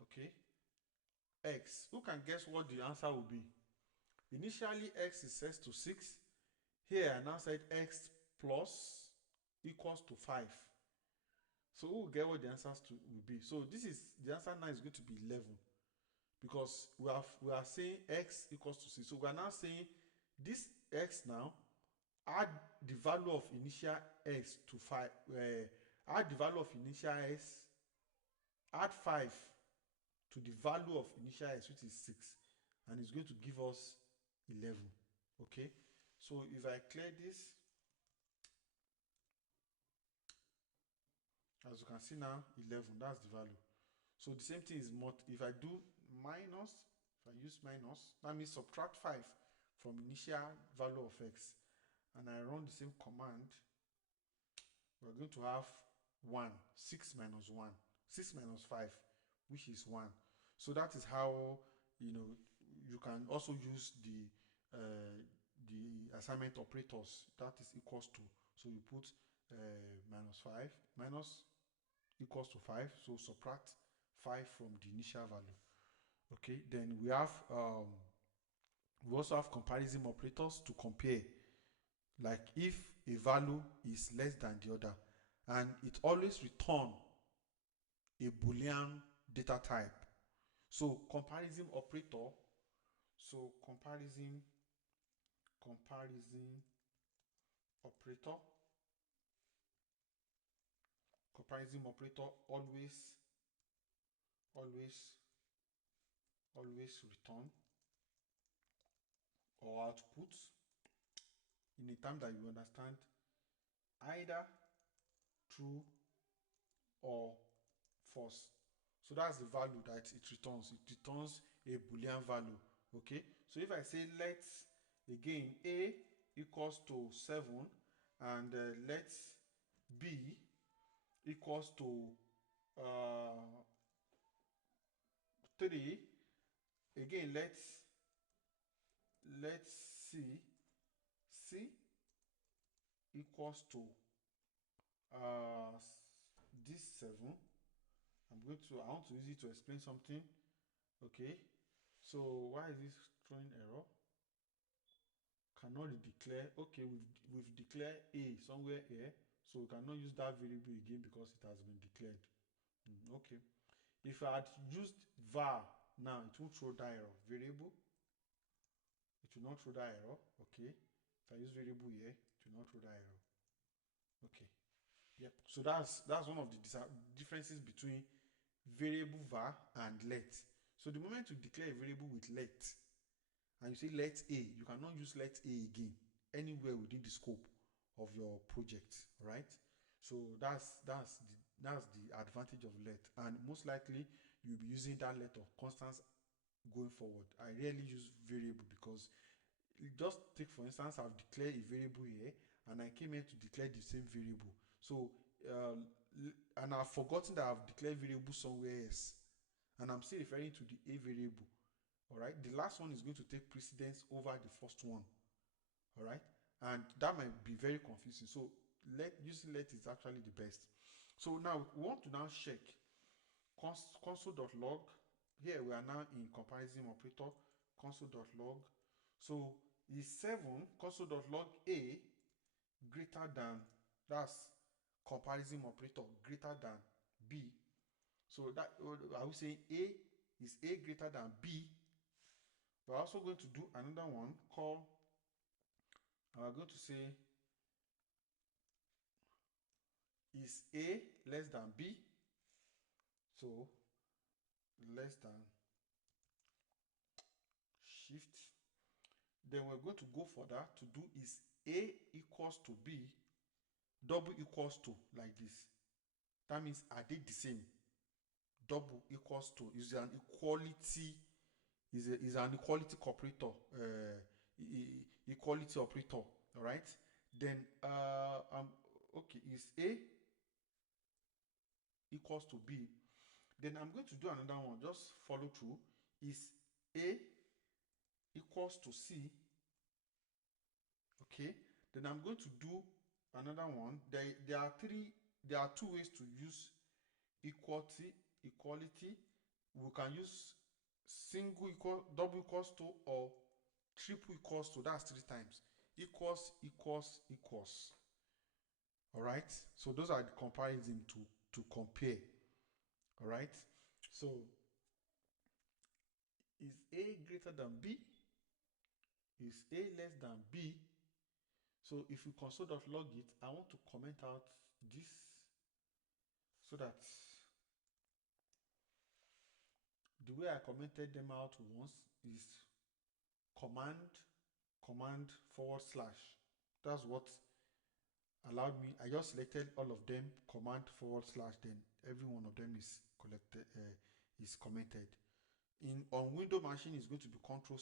okay, x, who can guess what the answer will be? Initially x is set to 6. Here I now said x plus equals to 5. So we will get what the answers will be. So this is the answer now is going to be 11, because we are saying x equals to 6. So we are now saying this x now, add the value of initial x to 5. Add the value of initial x, add 5 to the value of initial x, which is 6, and it's going to give us 11. Okay, so if I clear this, as you can see now, 11, that's the value. So the same thing is if I do minus, if I use minus, that means subtract 5 from initial value of x, and I run the same command, we're going to have 1. 6 minus 1, 6 minus 5, which is 1. So that is how you can also use the assignment operators. That is equals to, so you put minus 5 minus equals to 5, so subtract 5 from the initial value. Okay, then we also have comparison operators to compare, like if a value is less than the other, and it always return a Boolean data type. So comparison operator, comparison operator always return or output in a term that you understand either true or false. So that's the value that it returns. It returns a Boolean value. Okay, so if I say let again a equals to 7 and let b equals to 3, again let's c equals to this 7. I want to use it to explain something. Okay, so why is this throwing error? Cannot declare. Okay, we've declared a somewhere here, so we cannot use that variable again because it has been declared. Okay, if I had used var now, it won't throw that error. Variable, it will not throw that error. Okay, if I use variable here, it will not throw that error. Okay, yep. So that's one of the differences between variable var and let. So the moment you declare a variable with let, and you say let a, you cannot use let a again anywhere within the scope of your project, right? So that's the advantage of let, and most likely you'll be using that let of constants going forward. I rarely use variable because, just take for instance, I've declared a variable here and I came here to declare the same variable. So and I've forgotten that I've declared variable somewhere else, and I'm still referring to the a variable. All right, the last one is going to take precedence over the first one. All right, and that might be very confusing. So using let is actually the best. So now we want to now check console.log. Here we are now in comparison operator. Console.log. So is 7 console.log a greater than, that's comparison operator, greater than b. So that, I would say a is a greater than b. We're also going to do another one called, we're going to say is a less than b. So less than shift. Then we're going to go for that to do is a equals to b double equals to, like this. That means are they the same? Double equals to is an equality, is an equality operator, equality operator. All right. Then okay, is a equals to b. Then I'm going to do another one. Just follow through. Is a equals to c. Okay. Then I'm going to do another one. There are two ways to use equality. We can use single equal, double equals to, or triple equals to. That's 3 times. Equals. All right. So those are the comparison to compare. All right. So is a greater than b? Is a less than b? So if you console.log it, I want to comment out this so that the way I commented them out once is command /. That's what allowed me. I just selected all of them, command /, then every one of them is collected, is commented. On window machine is going to be control /.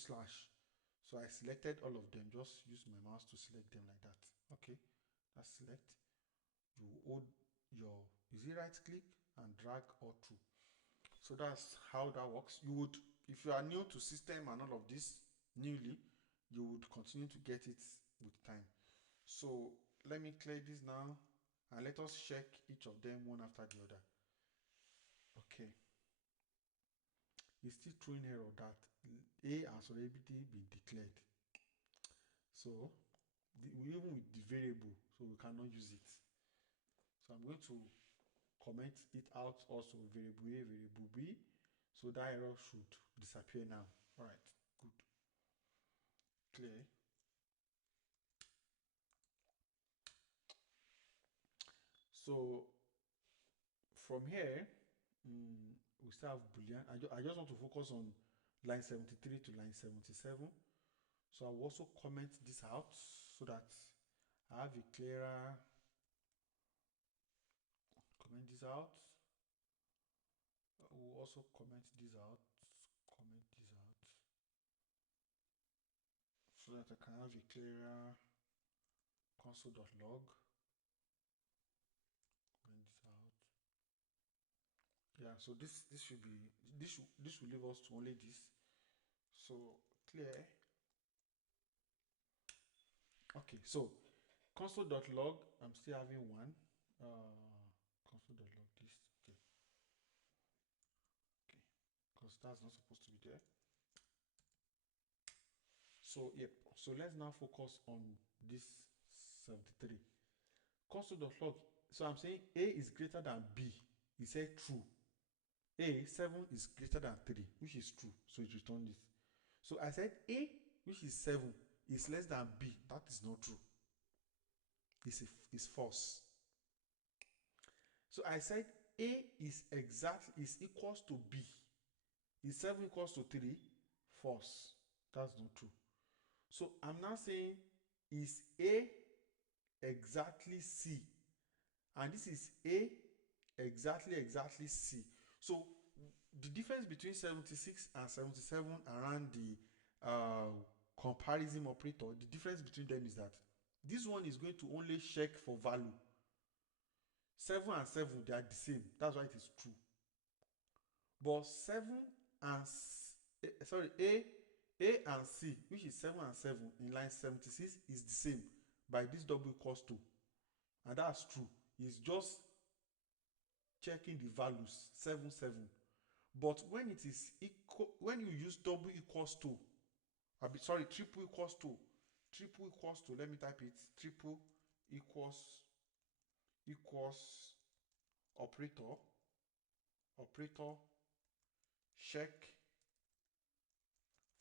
So I selected all of them. Just use my mouse to select them like that. Okay, that's select. You hold your right click and drag all through. So that's how that works. You would, if you are new to system and all of this newly, you would continue to get it with time. So let me clear this now and let us check each of them one after the other. Okay, it's still throwing error that a has already been declared. So even with the variable, so we cannot use it. So I'm going to comment it out also, variable a, variable b. So that error should disappear now. All right, good. Clear. So from here, we still have Boolean. I just want to focus on line 73 to line 77. So I will also comment this out so that I have a clearer, comment this out. I will also comment this out, so that I can have a clearer console.log. Yeah, so this should be, this will leave us to only this. So clear. Okay, so console.log, I'm still having one. Console.log this. Okay. Okay. Because that's not supposed to be there. So yep. So let's now focus on this 73. Console.log. So I'm saying A is greater than B. He said true. A 7 is greater than 3, which is true. So it returned this. So I said A, which is 7, is less than B. That is not true. It's false. So I said A is equals to B. Is 7 equals to 3? False. That's not true. So I'm now saying is A exactly C? And this is A exactly C. So the difference between 76 and 77 around the comparison operator, the difference between them is that this one is going to only check for value. 7 and 7, they are the same. That's why it is true. But 7 and A and C, which is 7 and 7 in line 76, is the same by this double equals 2. And that's true. It's just checking the values 7 7. But when it is equal, when you use double equals 2, triple equals 2, let me type it, triple equals operator check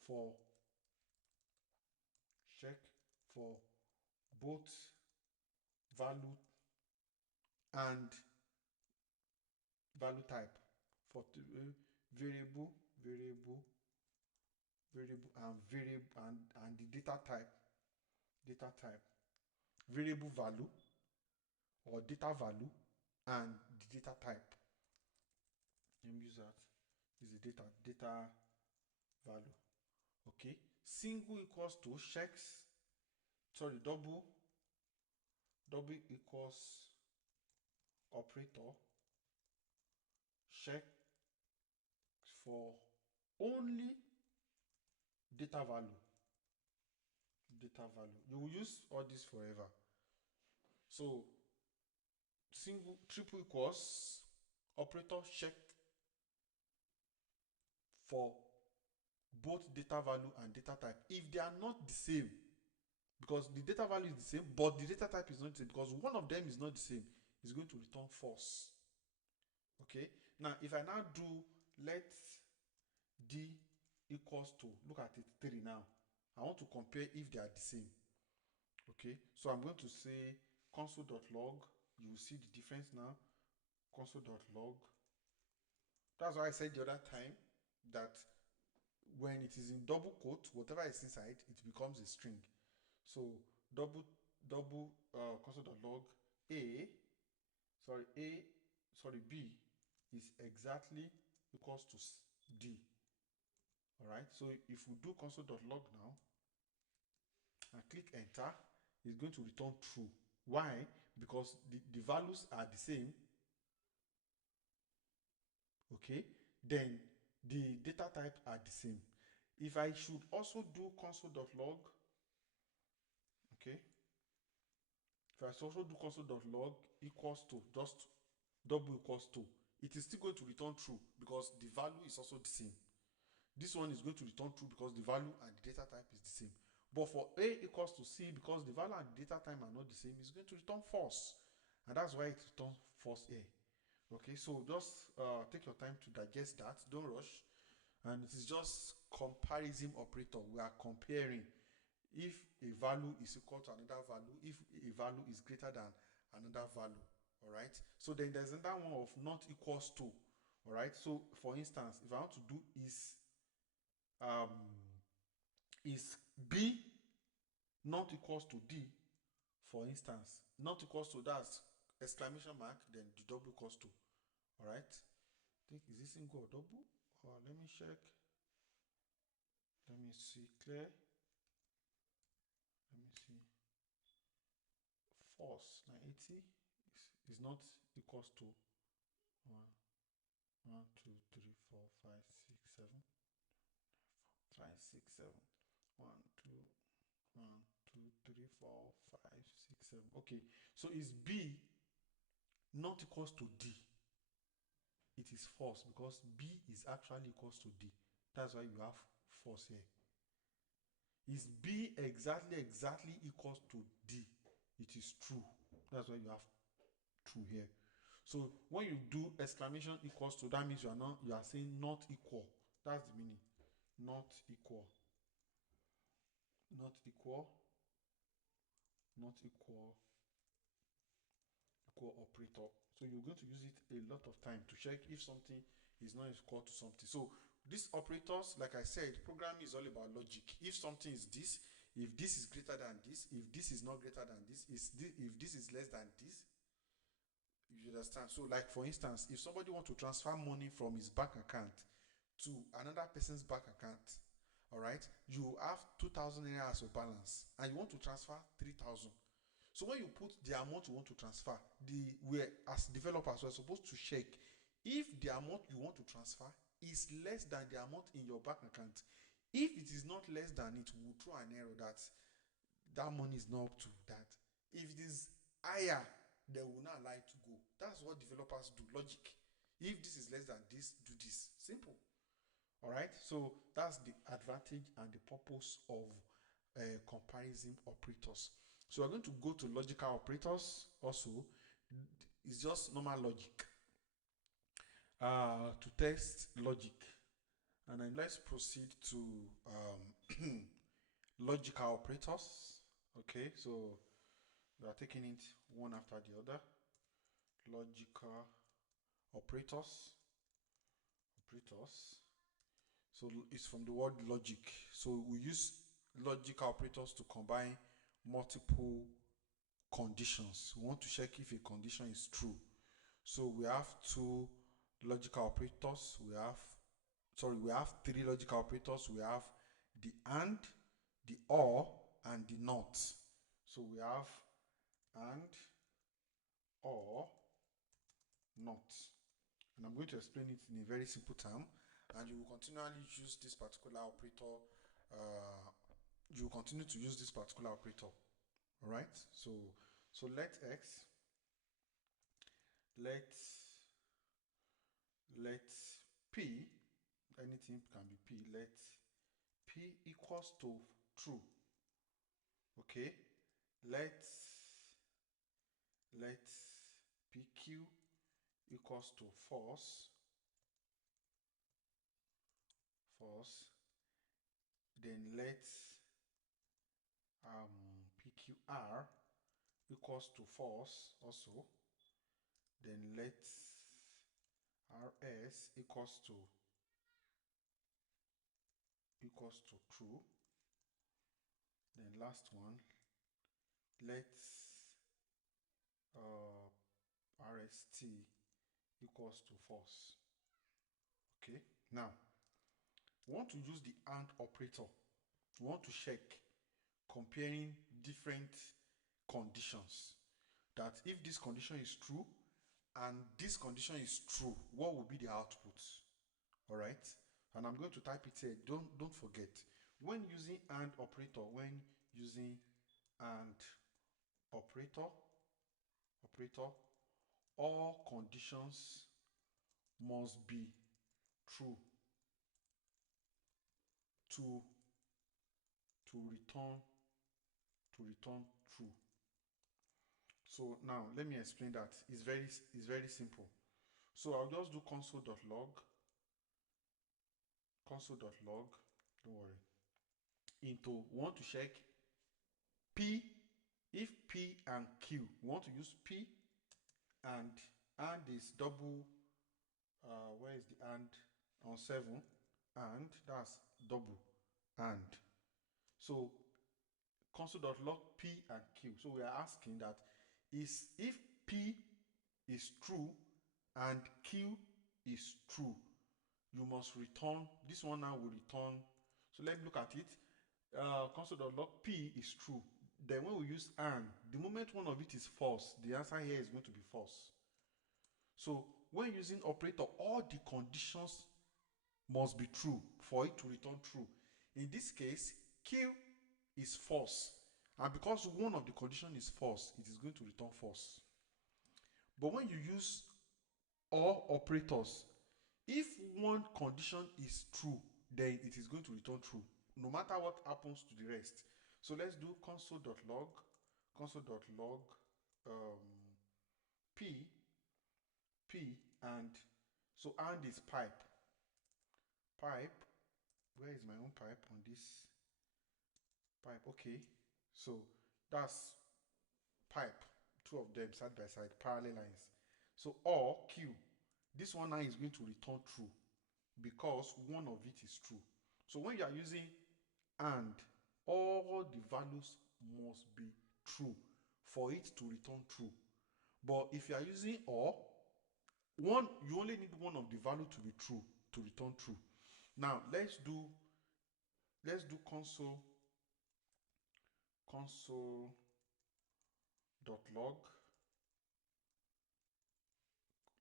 for both value and value type, for variable and the data type, variable value or data value and the data type. Let me use that. Is the data value. Okay. Single equals to checks. Sorry, double equals operator check for only data value. You will use all this forever. So triple equals operator check for both data value and data type. If they are not the same, because the data value is the same, but the data type is not the same, because one of them is not the same, it's going to return false. Okay. Now, if I now do let D equals to, look at it, 3 now. I want to compare if they are the same. Okay. So I'm going to say console.log. You will see the difference now. Console.log. That's why I said the other time that when it is in double quote, whatever is inside, it becomes a string. So console.log B is exactly equals to D. All right. So if we do console.log now and click enter, it's going to return true. Why? Because the values are the same. Okay. Then the data type are the same. If I should also do console.log, okay. If I also do console.log equals to just double equals to, it is still going to return true because the value is also the same. This one is going to return true because the value and the data type is the same. But for A equals to C, because the value and the data type are not the same, it's going to return false. And that's why it returns false A. Okay, so just take your time to digest that. Don't rush. And it is just comparison operator. We are comparing if a value is equal to another value, if a value is greater than another value. All right. So then there's another one of not equals to. All right. So for instance, if I want to do is B not equals to D, for instance, not equals to, that's exclamation mark, then the double equals to. All right. I think, is this single or double? Let me check. Let me see. Clear. Let me see. False. 980 is not equals to 1, 2, 3, 4, 5, 6, 7, 5, 6, 7, 1, 2, 1, 2, 3, 4, 5, 6, 7. Okay, so is B not equals to D? It is false because B is actually equals to D. That's why you have false here. Is B exactly equals to D? It is true. That's why you have true here. So when you do exclamation equals to, that means you are saying not equal. That's the meaning. Not equal. Not equal. Not equal. Equal operator. So you're going to use it a lot of time to check if something is not equal to something. So these operators, like I said, programming is all about logic. If something is this, if this is greater than this, if this is not greater than this, if this is less than this, you understand? So like for instance, if somebody wants to transfer money from his bank account to another person's bank account, all right, you have 2,000 naira as your balance and you want to transfer 3,000. So when you put the amount you want to transfer, as developers, we're supposed to check if the amount you want to transfer is less than the amount in your bank account. If it is not less than it, we'll throw an error that money is not up to that. If it is higher, they will not allow it to go. That's what developers do, logic. If this is less than this, do this. Simple. All right, so that's the advantage and the purpose of comparison operators. So we're going to go to logical operators also. It's just normal logic to test logic. And then let's proceed to logical operators. Okay, so we are taking it one after the other. Logical operators. So it's from the word logic. So we use logical operators to combine multiple conditions. We want to check if a condition is true. So we have two logical operators. We have three logical operators. We have the and, the or, and the not. So we have and, or, not. And I'm going to explain it in a very simple term. And you will continually use this particular operator. You will continue to use this particular operator. All right. So let x, let p, anything can be p, let p equals to true. Okay, let pq equals to false, then let pqr equals to false also, then let rs equals to true, then last one, let rst equals to false. Okay, now we want to use the AND operator. We want to check comparing different conditions, that if this condition is true and this condition is true, what will be the output? All right, and I'm going to type it here. Don't forget, when using AND operator, all conditions must be true to return true. So now let me explain that. It's very simple. So I'll just do console.log, don't worry, into, we want to check p, if p and q, we want to use p and is double, where is the and on 7, and that's double and. So console.log p and q. So we are asking that is if p is true and q is true, you must return, this one now will return. So let's look at it. Console.log p is true. Then when we use and, the moment one of it is false, the answer here is going to be false. So when using operator, all the conditions must be true for it to return true. In this case, q is false And because one of the condition is false, it is going to return false. But when you use or operators, if one condition is true, then it is going to return true, no matter what happens to the rest. So let's do console.log p, and so and is pipe. Where is my own pipe on this pipe? Okay, so that's pipe, two of them side by side, parallel lines. So or q, this one now is going to return true because one of it is true. So when you are using and, all the values must be true for it to return true. But if you are using or, you only need one of the value to be true to return true. Now let's do console.log.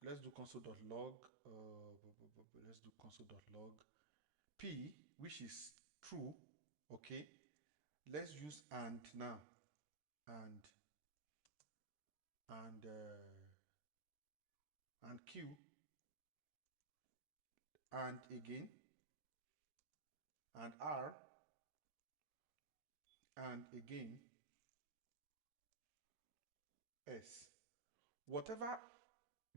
Let's do console.log. Let's do console.log p, which is true. Okay, let's use and now, and q, and again, and r, and again s. Whatever,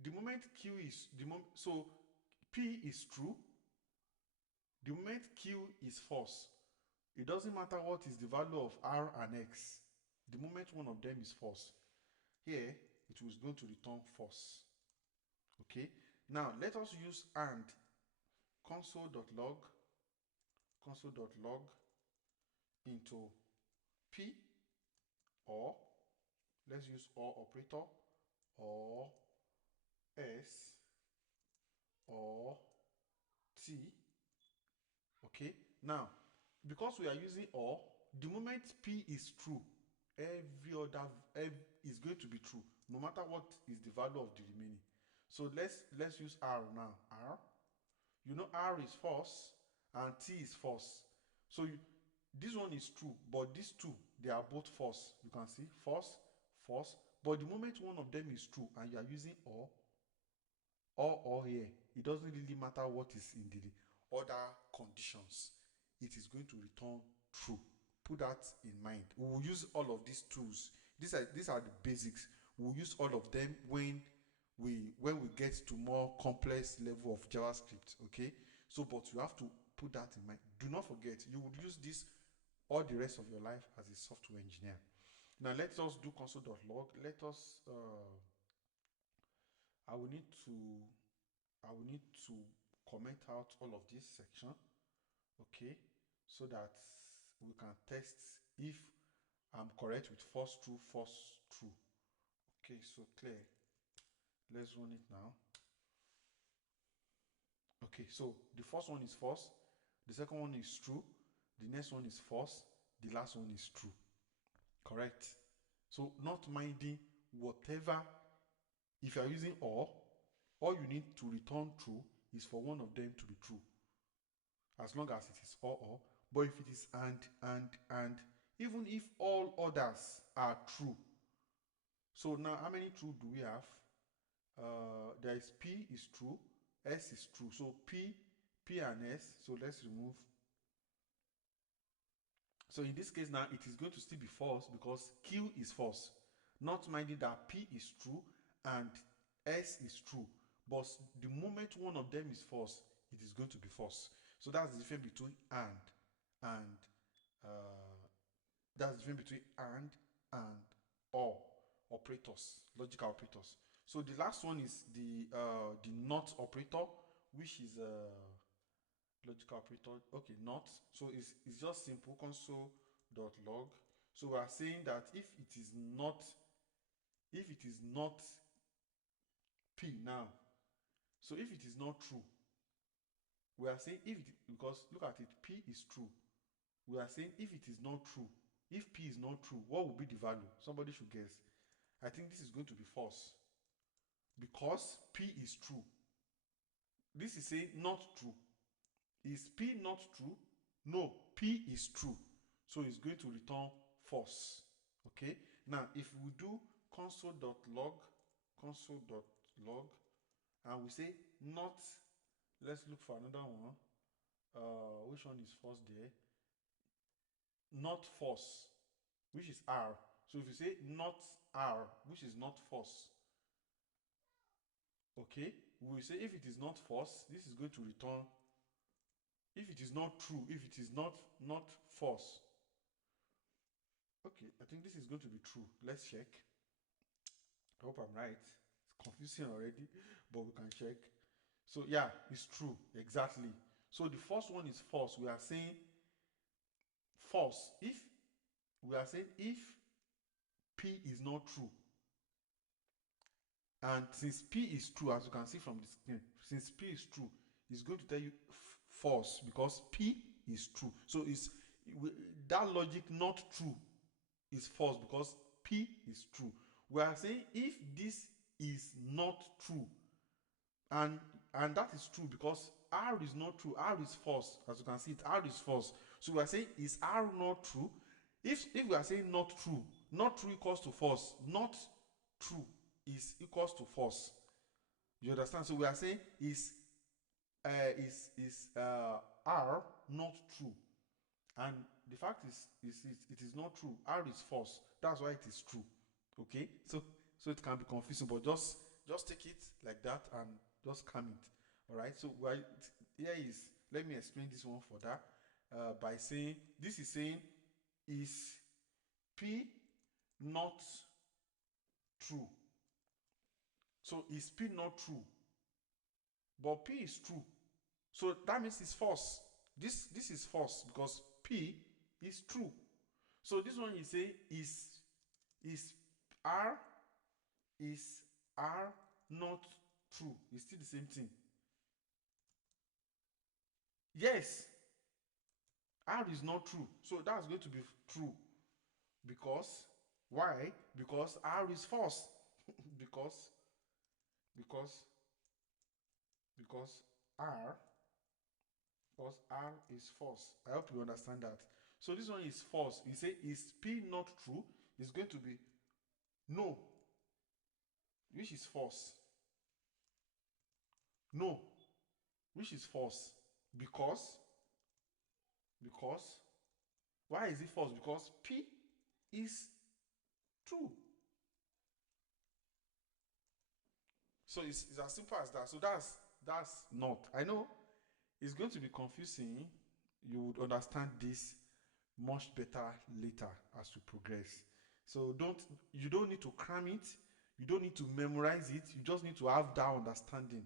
the moment q is so p is true, the moment q is false, it doesn't matter what is the value of r and x. The moment one of them is false, here it was going to return false. Okay, now let us use and console.log into p, or let's use or operator, or s, or t. Okay, now because we are using or, the moment p is true, every other is going to be true, no matter what is the value of the remaining. So let's use r now. R, you know r is false and t is false. So this one is true, but these two, they are both false. You can see false, false. But the moment one of them is true and you are using or here, it doesn't really matter what is in the other conditions. It is going to return true. Put that in mind. We will use all of these tools. These are the basics. We'll use all of them when we get to more complex level of JavaScript. Okay, so but you have to put that in mind. Do not forget, you would use this all the rest of your life as a software engineer. Now let us do console.log. I will need to comment out all of this section, okay, so that we can test if I'm correct with false true, false true. Okay, so clear. Let's run it now. Okay, so the first one is false, the second one is true, the next one is false, the last one is true. Correct. So not minding whatever, if you are using or, all you need to return true is for one of them to be true, as long as it is or. But if it is and, even if all others are true, so now how many true do we have? There is p is true, s is true. So p and s, so let's remove. So in this case now, it is going to still be false because q is false, not minding that p is true and s is true. But the moment one of them is false, it is going to be false. So that's the difference between and that's the difference between and or operators, logical operators. So the last one is the not operator, which is logical operator. Okay, not. So it's just simple console.log. So we are saying that if it is not p now, so if it is not true, we are saying because look at it, p is true. We are saying if it is not true, if p is not true, what will be the value? Somebody should guess. I think this is going to be false because p is true. This is saying not true. Is p not true? No, p is true. So it's going to return false. Okay, now if we do console.log, console.log, and we say not, let's look for another one. Which one is false there? Not false, which is R. So if you say not R, which is not false, okay, we will say if it is not false, this is going to return. If it is not true, if it is not false, okay, I think this is going to be true. Let's check. I hope I'm right. It's confusing already, but we can check. So yeah, it's true, exactly. So the first one is false. We are saying false. If we are saying if P is not true, and since P is true, as you can see from the screen, since P is true, it's going to tell you false because P is true. So it's that logic not true is false because P is true. We are saying if this is not true, and that is true because R is not true, R is false. As you can see, R is false. So we are saying is R not true? If we are saying not true equals to false, not true is equals to false. You understand? So we are saying is R not true, and the fact is it is not true. R is false. That's why it is true. Okay, so it can be confusing, but just take it like that and just calm it. All right. So here is, let me explain this one for that by saying this is saying is P not true. So is P not true? But P is true. So that means it's false. This is false because P is true. So this one you say is R is R not true? It's still the same thing. Yes, R is not true. So that's going to be true. Because why? Because R is false. because because because R is false. I hope you understand that. So this one is false. You say is P not true? It's going to be no, which is false. No, which is false. Because why is it false? Because P is true. So it's as simple as that. So that's not. I know it's going to be confusing. You would understand this much better later as we progress. So you don't need to cram it. You don't need to memorize it. You just need to have that understanding.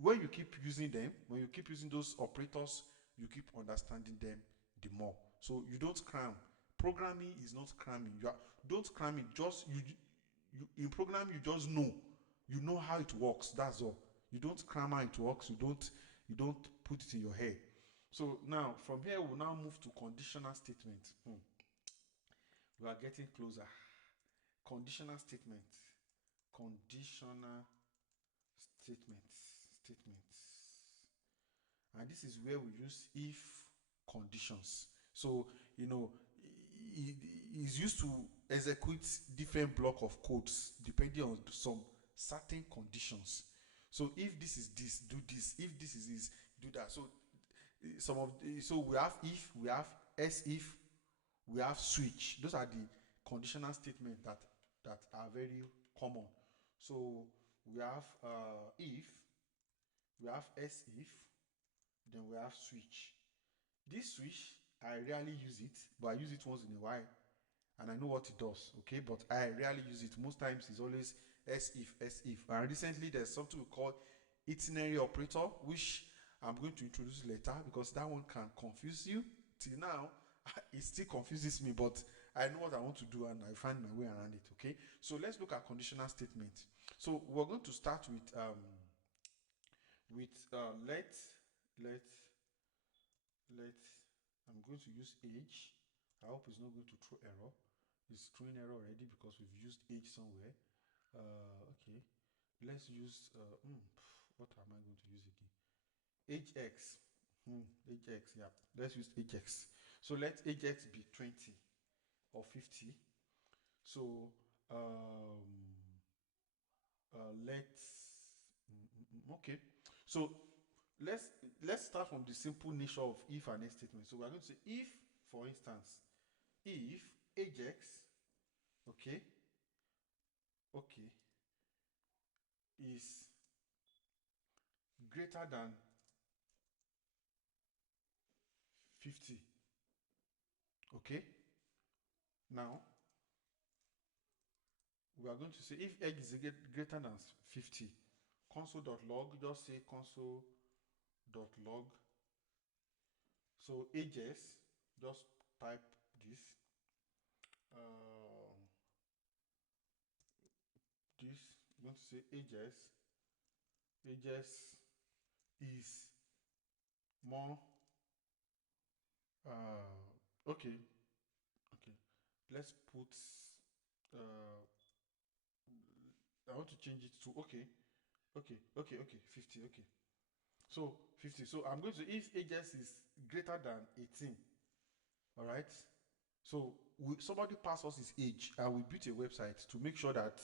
When you keep using them, when you keep using those operators, you keep understanding them the more. So you don't cram. Programming is not cramming. Don't cram it. Just you in programming you just know. You know how it works. That's all. You don't cram how it works. You don't put it in your head. So now from here we'll now move to conditional statement. We are getting closer. Conditional statement. Conditional statements. And this is where we use if conditions. So it is used to execute different block of codes depending on some certain conditions. So if this is this, do this. If this is this, do that. So so we have if, we have else if, we have switch. Those are the conditional statements that are very common. So we have if, we have else if, then we have switch. This switch, I rarely use it, but I use it once in a while, and I know what it does. Okay, but I rarely use it. Most times it's always else if. And recently there's something we call iterary operator, which I'm going to introduce later because that one can confuse you. Till now, it still confuses me, but I know what I want to do and I find my way around it. Okay, so let's look at conditional statement. So we're going to start with let let I'm going to use age. I hope it's not going to throw error. It's throwing error already because we've used age somewhere. Okay, let's use what am I going to use again? Age x. Age x, yeah. Let's use age x. So let age x be 20 or 50. So okay. So let's start from the simple nature of if and else statement. So we are going to say if, for instance, if ajax, okay, is greater than 50, okay. Now we are going to say if egg is greater than 50, console.log, just say console.log. So ages, just type this. This, I'm going to say ages is more, okay, let's put, I want to change it to, okay, 50, okay. So 50, so I'm going to, if ages is greater than 18, all right, so somebody pass us his age and we built a website to make sure that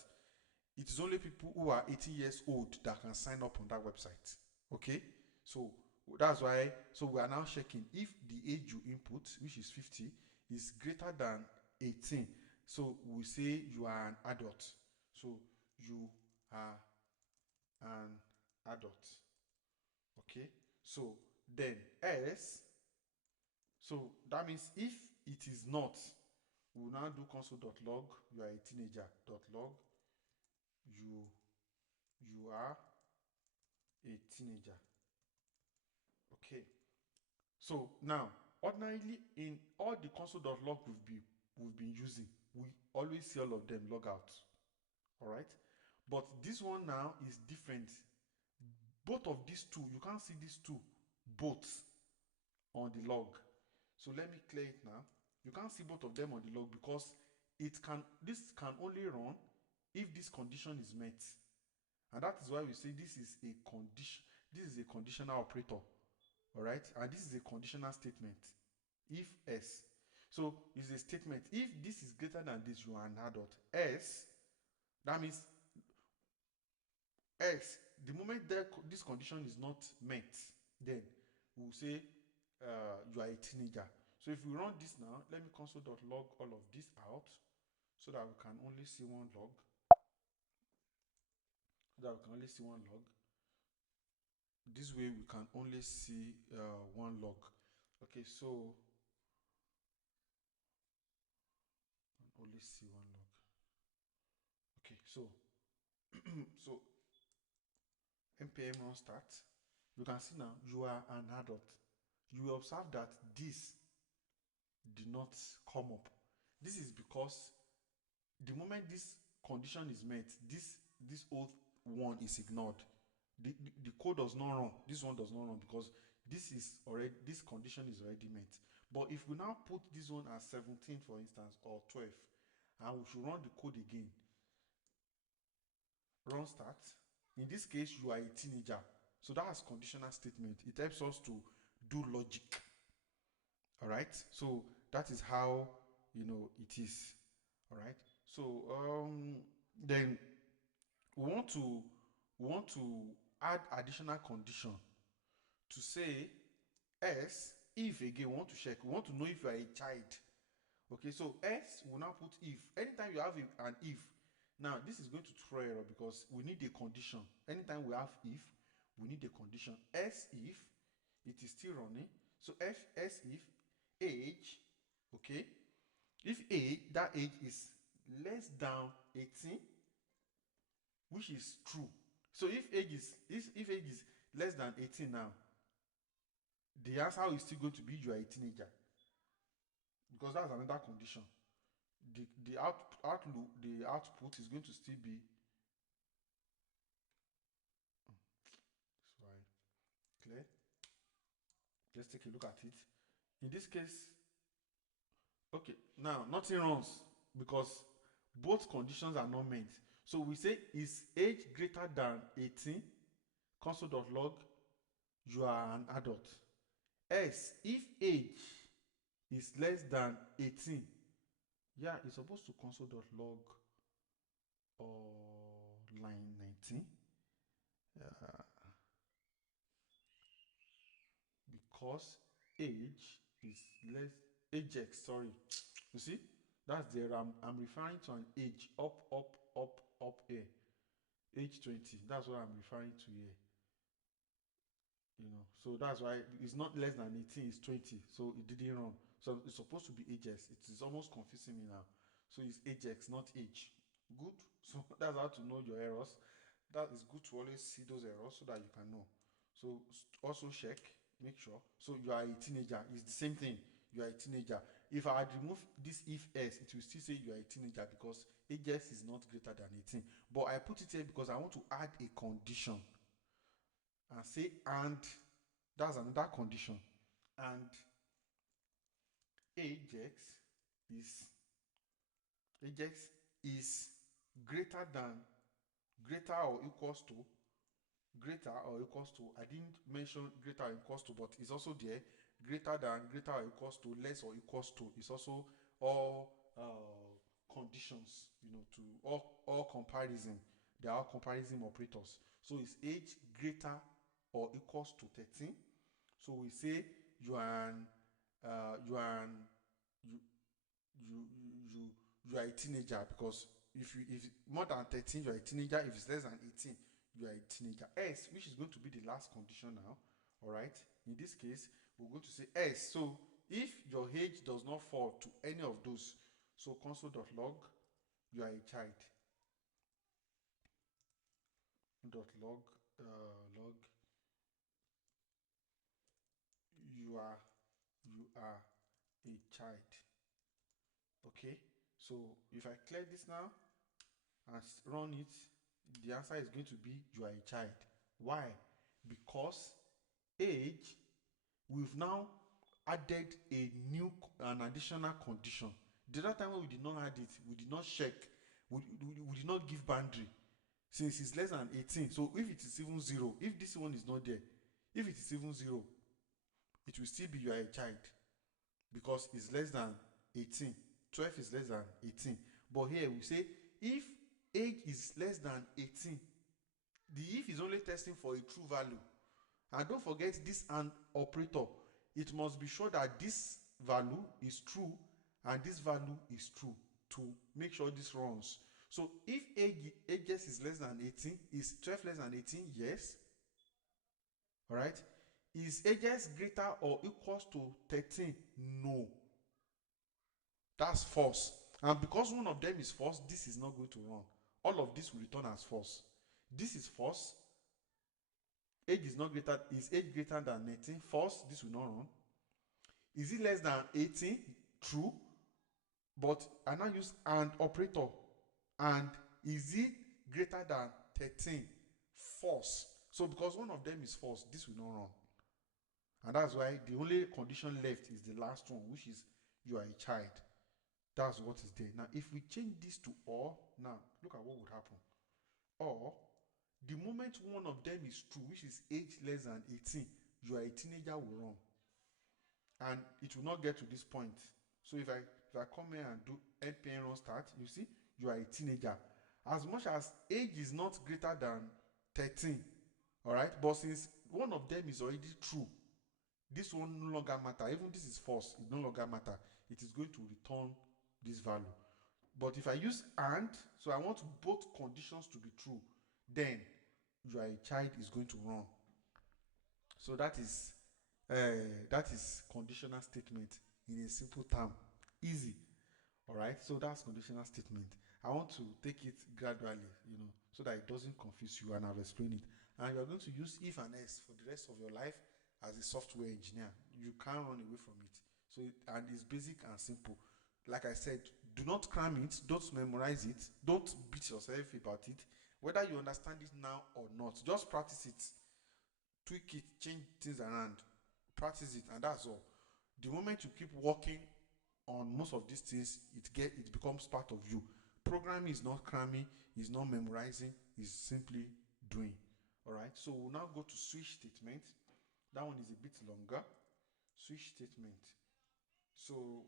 it is only people who are 18 years old that can sign up on that website, okay. So that's why, so we are now checking if the age you input, which is 50, is greater than 18. So we say you are an adult. So you are an adult, okay. So then else, so that means if it is not, we will now do console.log, you are a teenager, .log, you are a teenager, okay. So now, ordinarily in all the console.log we've been using, we always see all of them log out, all right. But this one now is different. Both of these two, you can't see these two both on the log. So let me clear it now. You can't see both of them on the log because this can only run if this condition is met. And that is why we say this is a condition, this is a conditional operator, all right, and this is a conditional statement. If s, so it's a statement. If this is greater than this, you are an adult. S, that means s, the moment that this condition is not met, then we'll say you are a teenager. So if we run this now, let me console.log all of this out so that we can only see one log. This way we can only see one log. Okay, so only see one log. Okay, so so npm run start. You can see now you are an adult. You will observe that this did not come up. This is because the moment this condition is met, this old one is ignored. The code does not run. This one does not run because this condition is already met. But if we now put this one as 17, for instance, or 12, and we should run the code again, run start. In this case, you are a teenager. So that's conditional statement. It helps us to do logic. All right. So that is how it is. All right. So then we want to add additional condition to say else if again we want to check. We want to know if you are a child. Okay. So else will now put if. Anytime you have an if, now this is going to throw error because we need a condition. Anytime we have if, we need a condition. Else if it is still running. So else if age, okay, if age, that age is less than 18, which is true. So if age is less than 18 now, the answer is still going to be you are a teenager, because that's another condition. The output is going to still be so clear. Let's take a look at it. In this case, okay, now nothing runs because both conditions are not met. So we say is age greater than 18, console.log, you are an adult. Else, if age is less than 18, Yeah, it's supposed to console.log or line 19. Because age is less agex, sorry. You see, that's there. I'm referring to an age up here. Age 20. That's what I'm referring to here. So that's why it's not less than 18, it's 20. So it didn't run. So it's supposed to be ages. It is almost confusing me now. So it's agex, not age. Good. So that's how to know your errors. That is good to always see those errors so that you can know. So also check, make sure. So you are a teenager. It's the same thing. You are a teenager. If I had removed this if else, it will still say you are a teenager because ages is not greater than 18. But I put it here because I want to add a condition and say and that's another condition. And agex is agex is greater than greater or equals to greater or equals to, I didn't mention greater or equals to, but it's also there. Greater than, greater or equals to, less or equals to. It's also all conditions, to all comparison. They are all comparison operators. So it's age greater or equals to 13. So we say you are an you are an you you you you are a teenager, because if more than 13 you are a teenager. If it's less than 18 you are a teenager. S, which is going to be the last condition now. All right, in this case we're going to say S. So if your age does not fall to any of those, so console.log you are a child, log log you are a child. Okay, so if I clear this now and run it, the answer is going to be you are a child. Why? Because age, we've now added an additional condition. The other time when we did not add it, we did not check, we did not give boundary since it's less than 18. So if it is even 0, if this one is not there, if it is even 0, it will still be you are a child because it's less than 18. 12 is less than 18. But here we say if age is less than 18, the if is only testing for a true value. And don't forget this and operator. It must be sure that this value is true and this value is true to make sure this runs. So if ages is less than 18, is 12 less than 18? Yes. All right. Is ages greater or equals to 13? No. That's false. And because one of them is false, this is not going to run. All of this will return as false. This is false. Age is not greater. Is age greater than 18? False. This will not run. Is it less than 18? True. But I now use and operator. And is it greater than 13? False. So because one of them is false, this will not run. And that's why the only condition left is the last one, which is you are a child. That's what is there. Now, if we change this to or, now look at what would happen. Or, the moment one of them is true, which is age less than 18, you are a teenager, will run. And it will not get to this point. So if I come here and do npm run start, you see, you are a teenager. As much as age is not greater than 13, all right? But since one of them is already true, this one no longer matter. Even this is false, it no longer matter. It is going to return this value. But if I use and, so I want both conditions to be true, then you are a child is going to run. So that is conditional statement in a simple term. Easy. All right. So that's conditional statement. I want to take it gradually, so that it doesn't confuse you, and I've explained it. And you're going to use if and else for the rest of your life as a software engineer. You can't run away from it. So and it's basic and simple. Like I said, do not cram it, don't memorize it, don't beat yourself about it. Whether you understand it now or not, just practice it, tweak it, change things around, practice it, and that's all. The moment you keep working on most of these things, it becomes part of you. Programming is not cramming, is not memorizing, is simply doing. All right. So we'll now go to switch statement. That one is a bit longer. Switch statement. So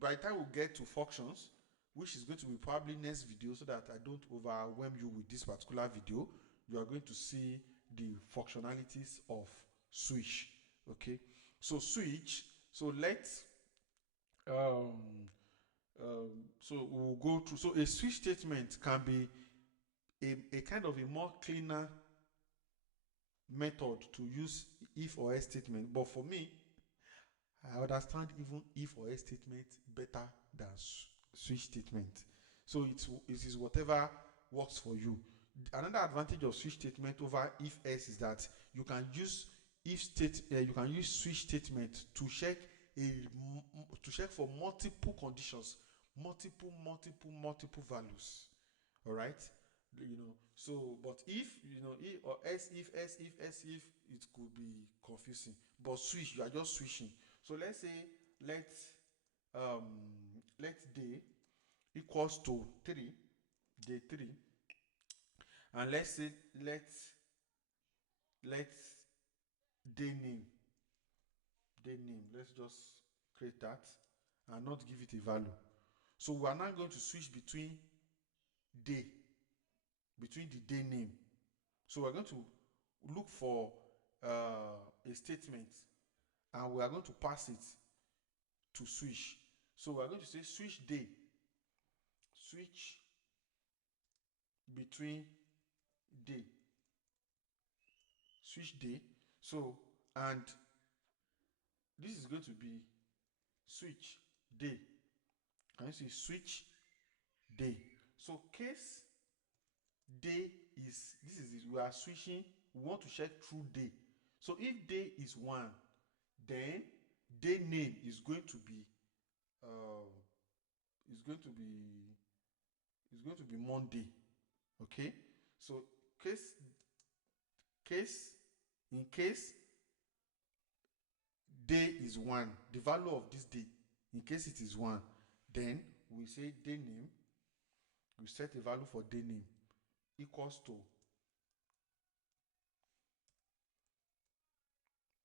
by the time we get to functions, which is going to be probably next video, so that I don't overwhelm you with this particular video, you are going to see the functionalities of switch. Okay, so switch. So let's um, so we'll go through. So a switch statement can be a kind of a more cleaner method to use if or else statement, but for me, I understand even if or else statement better than switch statement. So it is whatever works for you. Another advantage of switch statement over if else is that you can use you can use switch statement to check to check for multiple conditions, multiple values. All right, so but if if or else if it could be confusing, but switch, you are just switching. So let's say let um let day equals to 3, day 3, and let's say let day name, let's just create that and not give it a value. So we are now going to switch day between the day name. So we're going to look for a statement, and we are going to pass it to switch. So we are going to say switch day, switch between day, switch day. So, and this is going to be switch day. Can you see switch day? So case day is, this is it, we are switching, we want to check through day. So if day is 1, then day name is going to be uh, is going to be Monday. Okay, so case in case day is 1, the value of this day, in case it is 1, then we say day name, we set a value for day name equals to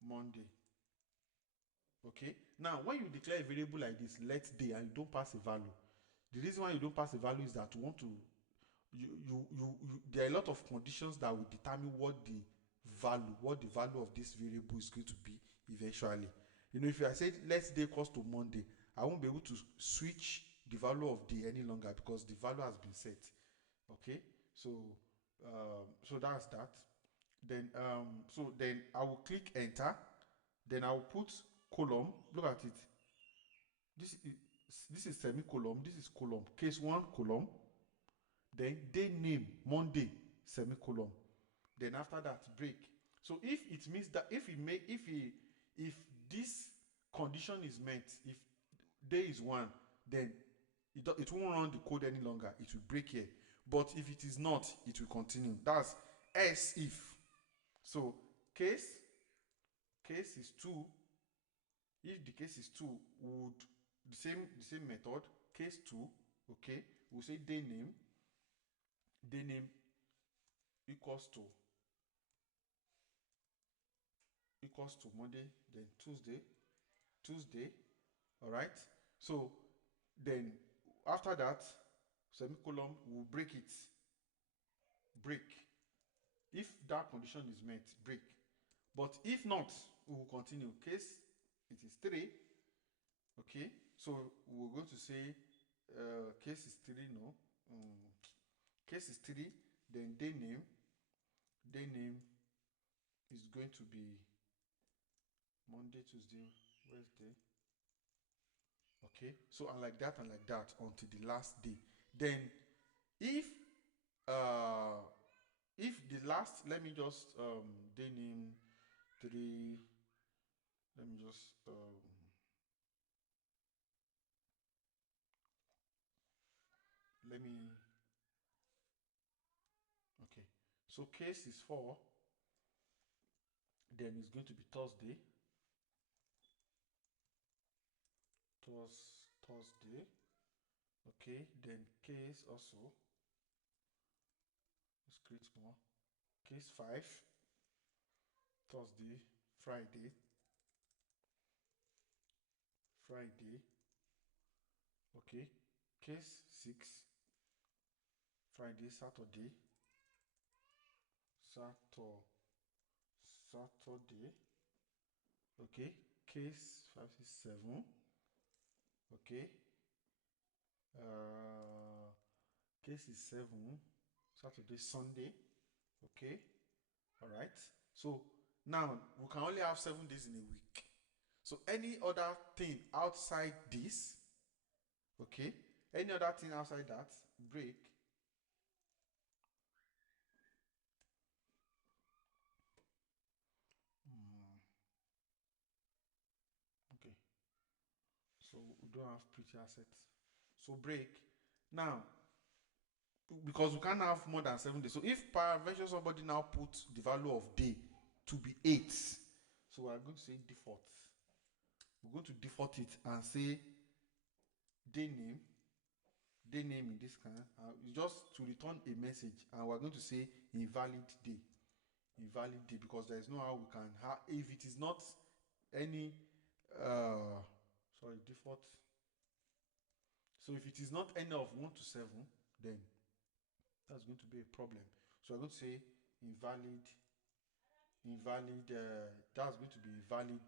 Monday. Okay, now when you declare a variable like this, let day, and you don't pass a value, the reason why you don't pass a value is that you want to there are a lot of conditions that will determine what the value of this variable is going to be eventually. If I said let's day equals to Monday, I won't be able to switch the value of day any longer because the value has been set. Okay, so so that's that. Then I will click enter, then I will put column. Look at it, this is semicolon, this is column, case 1 column, then day name Monday semicolon, then after that break. So if it means that if this condition is met, if day is 1, then it won't run the code any longer, it will break here. But if it is not, it will continue. That's else if. So case is 2. If the case is 2, would the same method, case 2. Okay, we'll say day name equals to Monday, then Tuesday. All right, so then after that semicolon, we'll break if that condition is met, break. But if not, we will continue. Case it is 3. Okay, so we're going to say case is 3, no, case is 3, then day name is going to be Monday, Tuesday, Wednesday. Okay, so and like that until the last day. Then if the last, let me just day name 3, let me just let me okay, so case is 4, then it's going to be Thursday. Thursday. Okay, then case also, let's create more. Case 5, Thursday, Friday. Friday. Okay, case 6, Friday, Saturday, Saturday. Okay, case 5, 6, 7. Okay, case is 7, Saturday, Sunday. Okay, all right. So now we can only have 7 days in a week. So any other thing outside this, okay, any other thing outside that, break. Okay, so we don't have pretty assets. So break. Now, because we can't have more than 7 days. So if peradventure somebody now puts the value of day to be 8, so we are going to say default. We're going to default it and say day name in this kind, just to return a message, and we're going to say invalid day, because there is no how we can have, if it is not any default. So if it is not any of 1 to 7, then that's going to be a problem. So I'm going to say invalid, that's going to be invalid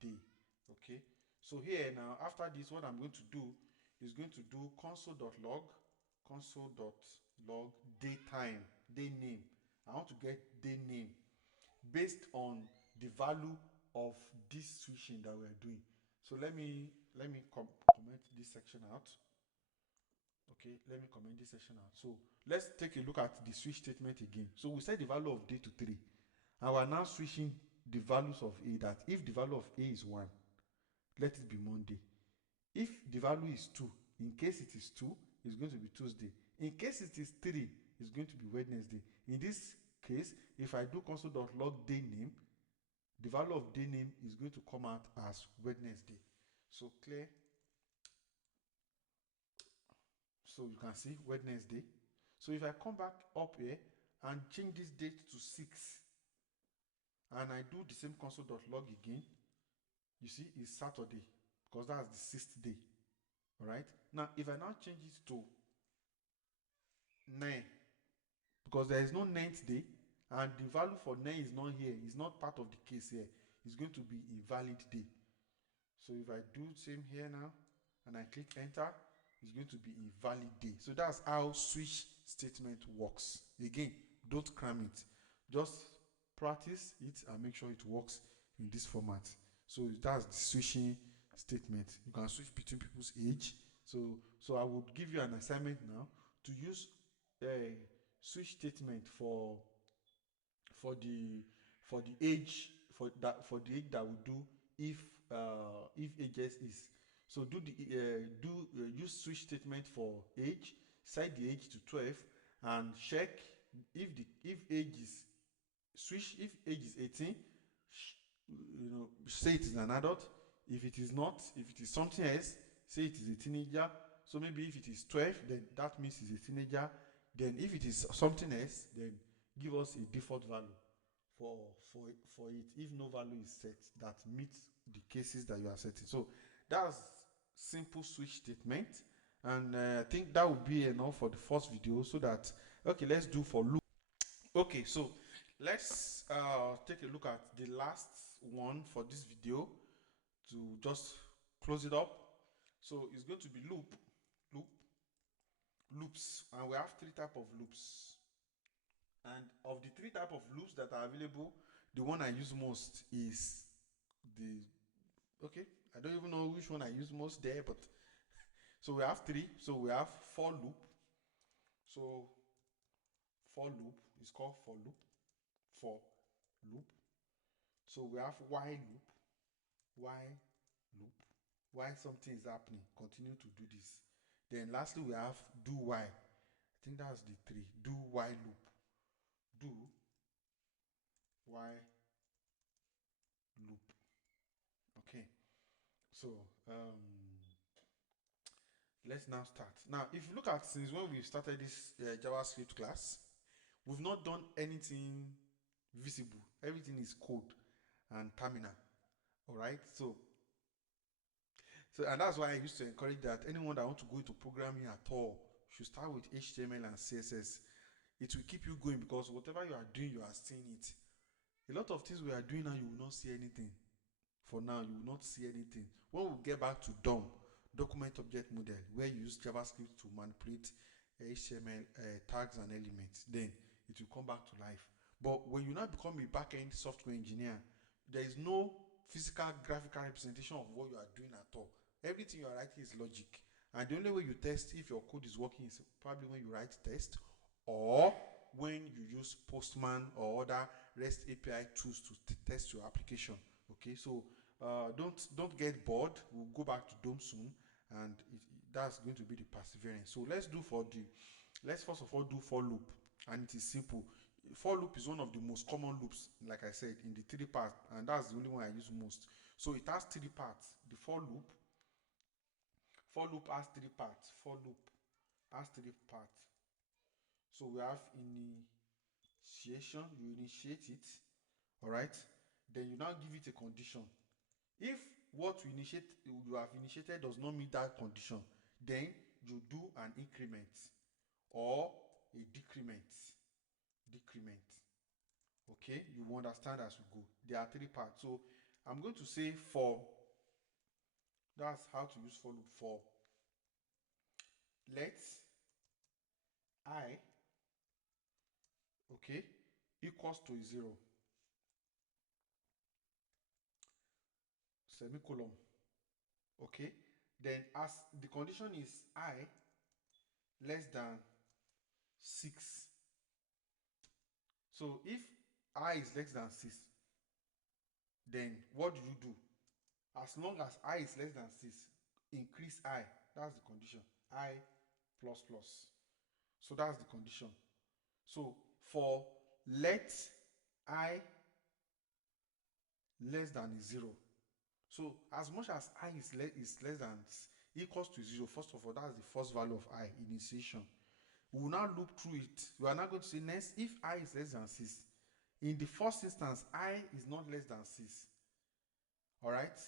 day. Okay, so here now, after this, what I'm going to do is going to do console.log daytime, day name. I want to get day name based on the value of this switching that we are doing. So let me comment this section out. Okay, let me comment this section out. So let's take a look at the switch statement again. So we set the value of day to 3, and we're now switching the values of a, that if the value of a is 1, let it be Monday. If the value is 2, in case it is 2, it's going to be Tuesday. In case it is 3, it's going to be Wednesday. In this case, if I do console.log day name, the value of day name is going to come out as Wednesday. So clear. So you can see Wednesday. So if I come back up here and change this date to 6, and I do the same console.log again, you see it's Saturday, because that's the 6th day. All right. Now, if I now change it to 9, because there is no 9th day, and the value for 9 is not here, it's not part of the case here, it's going to be invalid day. So if I do same here now, and I click enter, it's going to be invalid day. So that's how switch statement works. Again, don't cram it. Just practice it and make sure it works in this format. So that's the switching statement. You can switch between people's age. So I would give you an assignment now to use a switch statement for the age, for the age that we do if ages is. So use switch statement for age, set the age to 12, and check if age is switch, if age is 18, say it is an adult. If it is not, if it is something else, say it is a teenager. So maybe if it is 12, then that means it's a teenager. Then if it is something else, then give us a default value for it if no value is set that meets the cases that you are setting. So that's simple switch statement, and I think that would be enough for the first video. So that, okay, let's do for loop. Okay, so let's take a look at the last one for this video to just close it up. So it's going to be loops, and we have 3 types of loops. And of the 3 types of loops that are available, the one I use most is the, okay, I don't even know which one I use most there, but so we have 3. So we have for loop. So for loop is called for loop. So we have while loop, while something is happening, continue to do this. Then lastly, we have do while. I think that's the 3. Do while loop. Do while loop. Okay. So let's now start. Now, if you look at, since when we started this JavaScript class, we've not done anything visible. Everything is code and terminal. All right. So So, and that's why I used to encourage that anyone that want to go into programming at all should start with HTML and CSS. It will keep you going because whatever you are doing, you are seeing it. A lot of things we are doing now, you will not see anything. For now, you will not see anything. When we get back to DOM, document object model, where you use JavaScript to manipulate HTML tags and elements, then it will come back to life. But when you now become a back-end software engineer, there is no physical graphical representation of what you are doing at all. Everything you are writing is logic. And the only way you test if your code is working is probably when you write test or when you use Postman or other REST API tools to test your application. Okay, so don't get bored. We'll go back to DOM soon, and that's going to be the perseverance. So let's first of all do for loop, and it is simple. For loop is one of the most common loops, like I said, in the three parts, and that's the only one I use most. So it has three parts. The for loop has three parts. For loop has three parts. So we have initiation. You initiate it, all right. Then you now give it a condition. If what you have initiated does not meet that condition, then you do an increment or a decrement. Okay, you will understand as we go. There are three parts. So I'm going to say for. That's how to use for loop. For let I, okay, equals to 0, semicolon. Okay, then as the condition is I less than 6. So if I is less than 6, then what do you do? As long as I is less than 6, increase I. That's the condition. I plus plus. So that's the condition. So for let I less than 0. So as much as I is less than equals to 0, first of all, that's the first value of I, initiation. We will now loop through it. We are now going to say next, if I is less than 6, in the first instance, I is not less than 6. All right?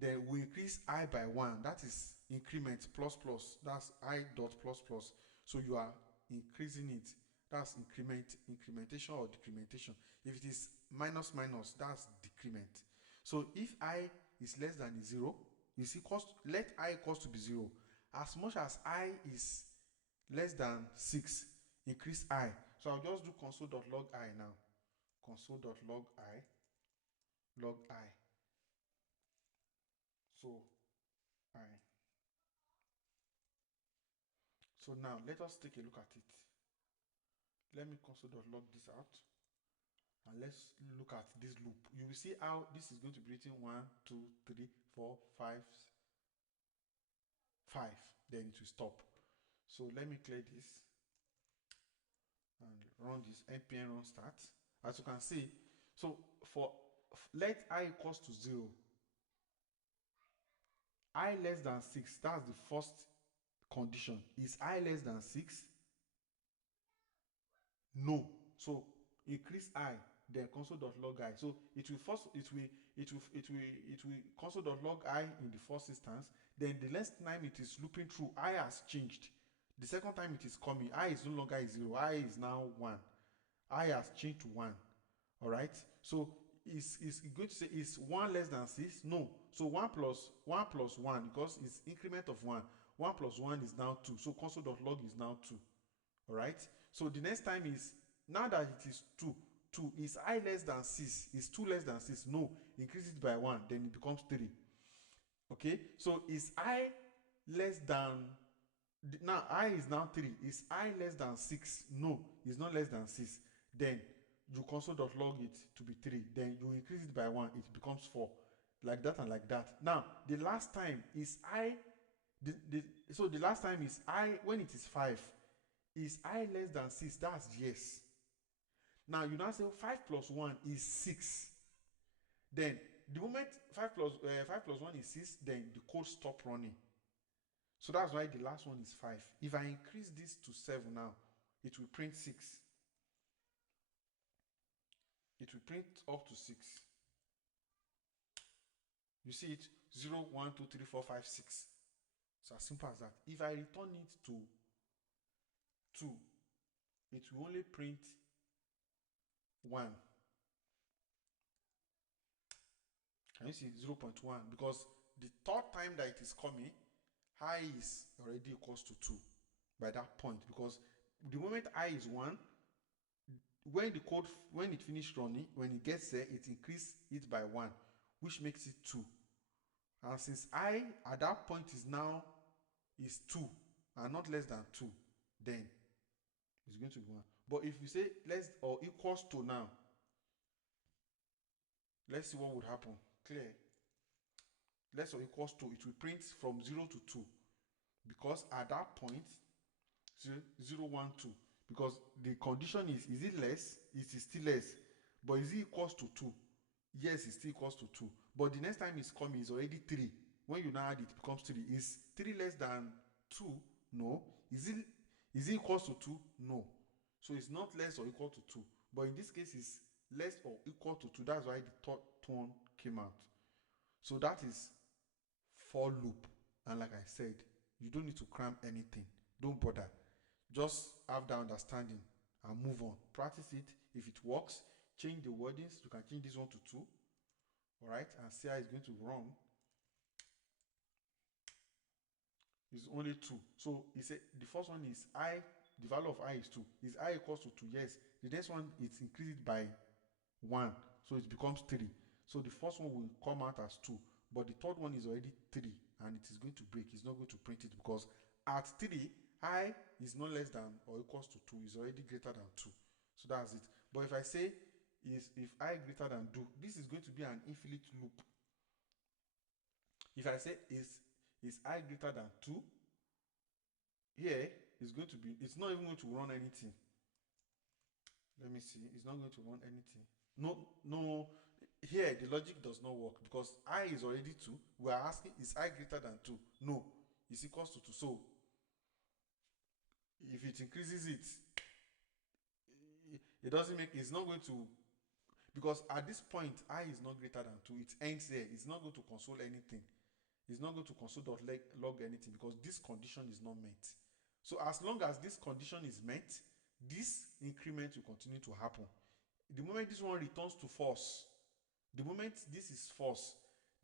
Then we increase I by 1. That is increment plus plus. That's I dot plus plus. So you are increasing it. That's incrementation or decrementation. If it is minus minus, that's decrement. So if I is less than 0, is equals to, let I equals to be 0. As much as I is less than 6, increase I. So I'll just do console.log I now. Console.log I, log I. So I. So now let us take a look at it. Let me console.log this out. And let's look at this loop. You will see how this is going to be written 1, 2, 3, 4, 5, 5. Then it will stop. So let me clear this and run this npm run start. As you can see, so for let I equals to 0, I less than 6, that's the first condition. Is I less than 6? No. So increase I, then console.log I. So it will console.log I in the first instance. Then the next time it is looping through, I has changed. The second time it is coming, I is no longer 0. I is now 1. I has changed to 1. All right. So is going to say is 1 less than 6? No. So 1 plus 1 because it's increment of 1. 1 plus 1 is now 2. So console.log is now 2. All right. So the next time is, now that it is 2, is I less than 6? Is 2 less than 6? No. Increase it by 1, then it becomes 3. Okay. So is I less than, now I is now 3. Is I less than 6? No, it's not less than 6. Then you console.log it to be 3. Then you increase it by 1, it becomes 4. Like that and like that. Now, the last time is I, so the last time is I, when it is 5, is I less than 6? That's yes. Now you now say 5 plus 1 is 6. Then the moment 5 plus 1 is 6, then the code stop running. So that's why the last one is 5. If I increase this to 7 now, it will print 6. It will print up to 6. You see it? 0, 1, 2, 3, 4, 5, 6. It's as simple as that. If I return it to 2, it will only print 1. Can you see 0.1? Because the third time that it is coming, I is already equals to 2 by that point. Because the moment I is 1, when the code, when it finished running, when it gets there, it increases it by 1, which makes it 2. And since I at that point is now is 2 and not less than 2, then it's going to be 1. But if you say less or equals to now, let's see what would happen. Clear? Less or equals to, it will print from 0 to 2. Because at that point, 0, 1, 2. Because the condition is it less? It is still less. But is it equals to 2? Yes, it's still equals to 2. But the next time it's coming is already 3. When you now add it, becomes 3. Is 3 less than 2? No. Is it equals to 2? No. So it's not less or equal to 2. But in this case, it's less or equal to 2. That's why the third one came out. So that is for loop. And like I said, you don't need to cram anything. Don't bother. Just have that understanding and move on. Practice it. If it works, change the wordings. You can change this one to 2. All right, and see how it's going to run. It's only 2. So he said the first one is I, the value of I is 2. Is I equals to 2? Yes. The next one is increased by 1. So it becomes 3. So the first one will come out as 2. But the third one is already 3 and it is going to break. It's not going to print it because at 3, I is not less than or equals to 2. Is already greater than 2. So that's it. But if I say if I greater than 2, this is going to be an infinite loop. If I say is I greater than 2, here is going to be, it's not even going to run anything. Let me see, it's not going to run anything. No, here the logic does not work because I is already 2. We are asking, is I greater than 2? No, it's equals to 2. So if it increases it, it doesn't make, it's not going to, because at this point I is not greater than 2. It ends there. It's not going to console anything. It's not going to console.log anything because this condition is not met. So as long as this condition is met, this increment will continue to happen. The moment this one returns to false, the moment this is false,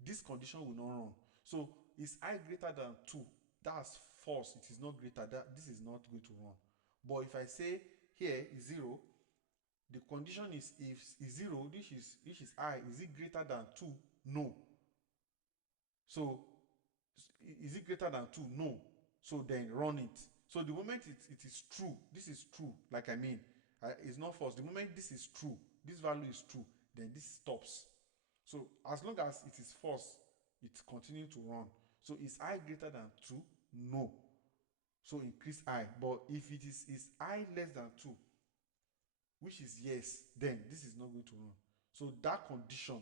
this condition will not run. So is I greater than 2? That's false. It is not greater. This is not going to run. But if I say here is 0, the condition is if is 0, which is I, is it greater than 2? No. So is it greater than 2? No. So then run it. So the moment it is true, this is true, like I mean, it's not false. The moment this is true, this value is true, then this stops. So as long as it is false, it continues to run. So is I greater than 2? No. So increase I. But if it is I less than 2, which is yes, then this is not going to run. So that condition,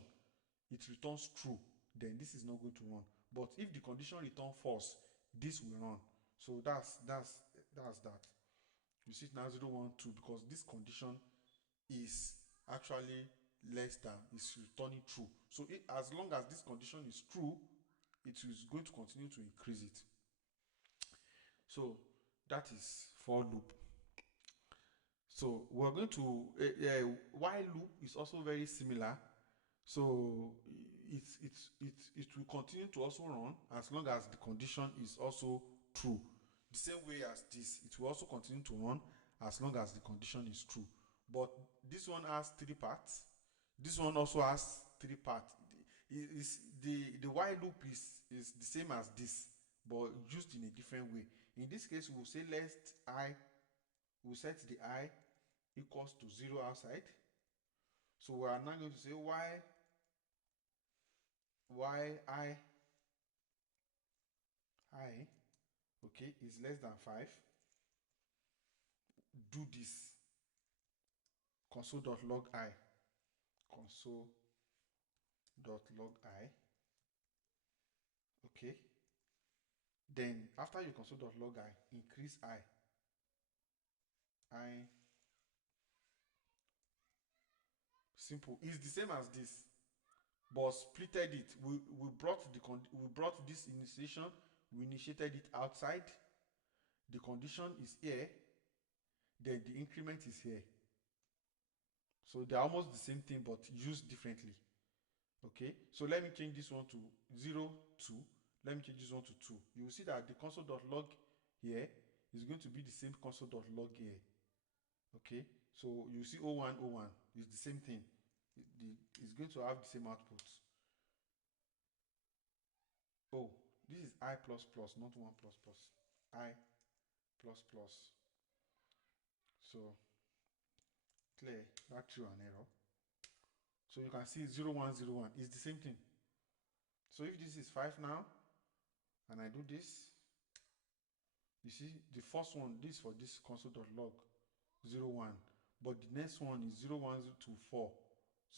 it returns true, then this is not going to run. But if the condition returns false, this will run. So that's that. You see it now 0, 1, 2 because this condition is actually less than, is returning true. So as long as this condition is true, it is going to continue to increase it. So that is for loop. So we're going to while loop is also very similar. So it will continue to also run as long as the condition is also true. The same way as this, it will also continue to run as long as the condition is true. But this one has 3 parts. This one also has 3 parts. The while loop is the same as this, but used in a different way. In this case, we will say let I, we'll set the I equals to 0 outside. So we are now going to say why I okay is less than 5. Do this console.log I, console.log I. Okay, then after you console.log I, increase I simple is the same as this. but splitted it. We brought this initiation, we initiated it outside. The condition is here, then the increment is here. So they're almost the same thing but used differently. Okay, so let me change this one to 0, 2. Let me change this one to 2. You will see that the console.log here is going to be the same console.log here. Okay, so you see 01, 01 is the same thing. It's going to have the same output. Oh, this is I plus plus, not 1 plus plus. I plus plus. So clear that through an error. So you can see 0101 is the same thing. So if this is 5 now, and I do this, you see the first one, this for this console.log 01, but the next one is 01 to 4,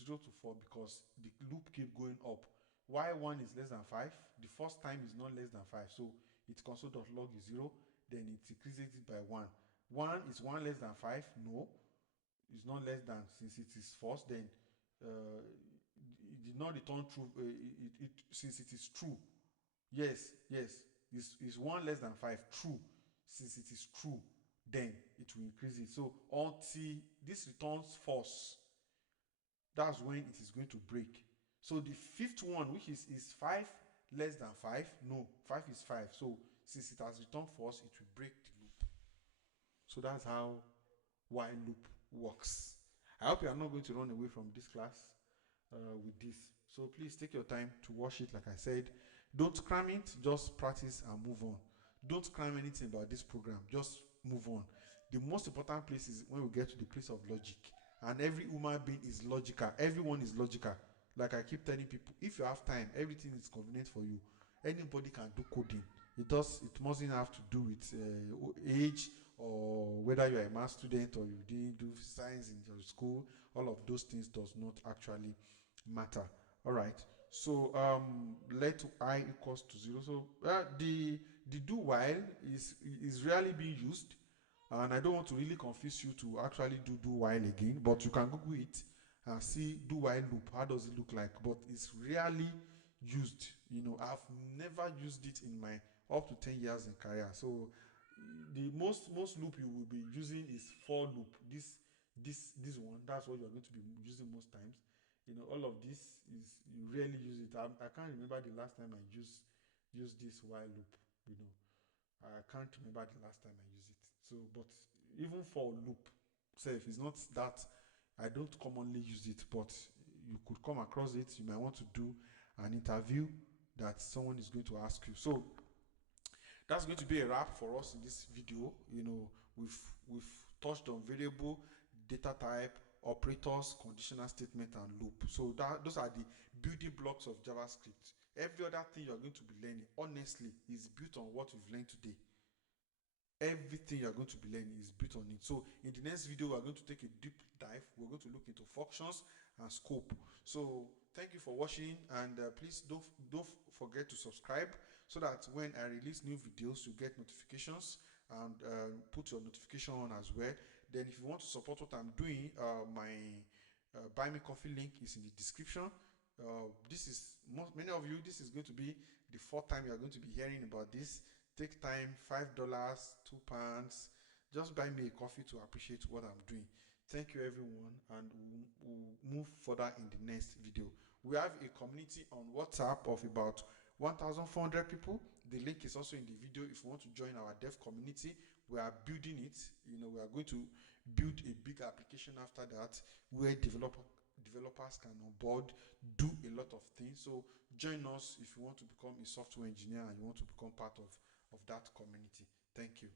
0 to 4, because the loop keep going up. Why 1 is less than 5? The first time is not less than 5, so its console.log is 0, then it increases it by 1. 1 is 1 less than 5? No, it's not less than, since it is false, then it did not return true, since it is true. Yes, is 1 less than 5 true? Since it is true, then it will increase it. So until this returns false, that's when it is going to break. So the fifth one, which is 5 less than 5? No, 5 is 5. So since it has returned false, it will break the loop. So that's how while loop works. I hope you are not going to run away from this class with this. So please take your time to watch it. Like I said, don't cram it, just practice and move on. Don't cram anything about this program, just move on. The most important place is when we get to the place of logic, and every human being is logical. Everyone is logical. Like I keep telling people, if you have time, everything is convenient for you. Anybody can do coding. It mustn't have to do with age, or whether you are a math student or you didn't do science in your school. All of those things does not actually matter. All right, so let I equals to 0. So the do while is rarely being used, and I don't want to really confuse you to actually do while again, but you can Google it and see do while loop. How does it look like? But it's rarely used. I've never used it in my up to 10 years in career. So the most loop you will be using is for loop. This one, that's what you're going to be using most times. All of this is, you rarely use it. I can't remember the last time I used this while loop. I can't remember the last time I used it. So, but even for loop self, it's not that I don't commonly use it, but you could come across it. You might want to do an interview that someone is going to ask you. So that's going to be a wrap for us in this video. We've touched on variable, data type, operators, conditional statement, and loop. So those are the building blocks of JavaScript. Every other thing you're going to be learning, honestly, is built on what we've learned today. Everything you're going to be learning is built on it. So in the next video, we're going to take a deep dive. We're going to look into functions and scope. So thank you for watching, and please don't forget to subscribe, so that when I release new videos, you get notifications, and put your notification on as well. Then if you want to support what I'm doing, my buy me coffee link is in the description. Many of you, this is going to be the fourth time you are going to be hearing about this. Take time, $5, £2, just buy me a coffee to appreciate what I'm doing. Thank you everyone, and we'll move further in the next video. We have a community on WhatsApp of about 1,400 people. The link is also in the video. If you want to join our dev community, we are building it. We are going to build a big application after that, where developers can onboard, do a lot of things. So join us if you want to become a software engineer and you want to become part of that community. Thank you.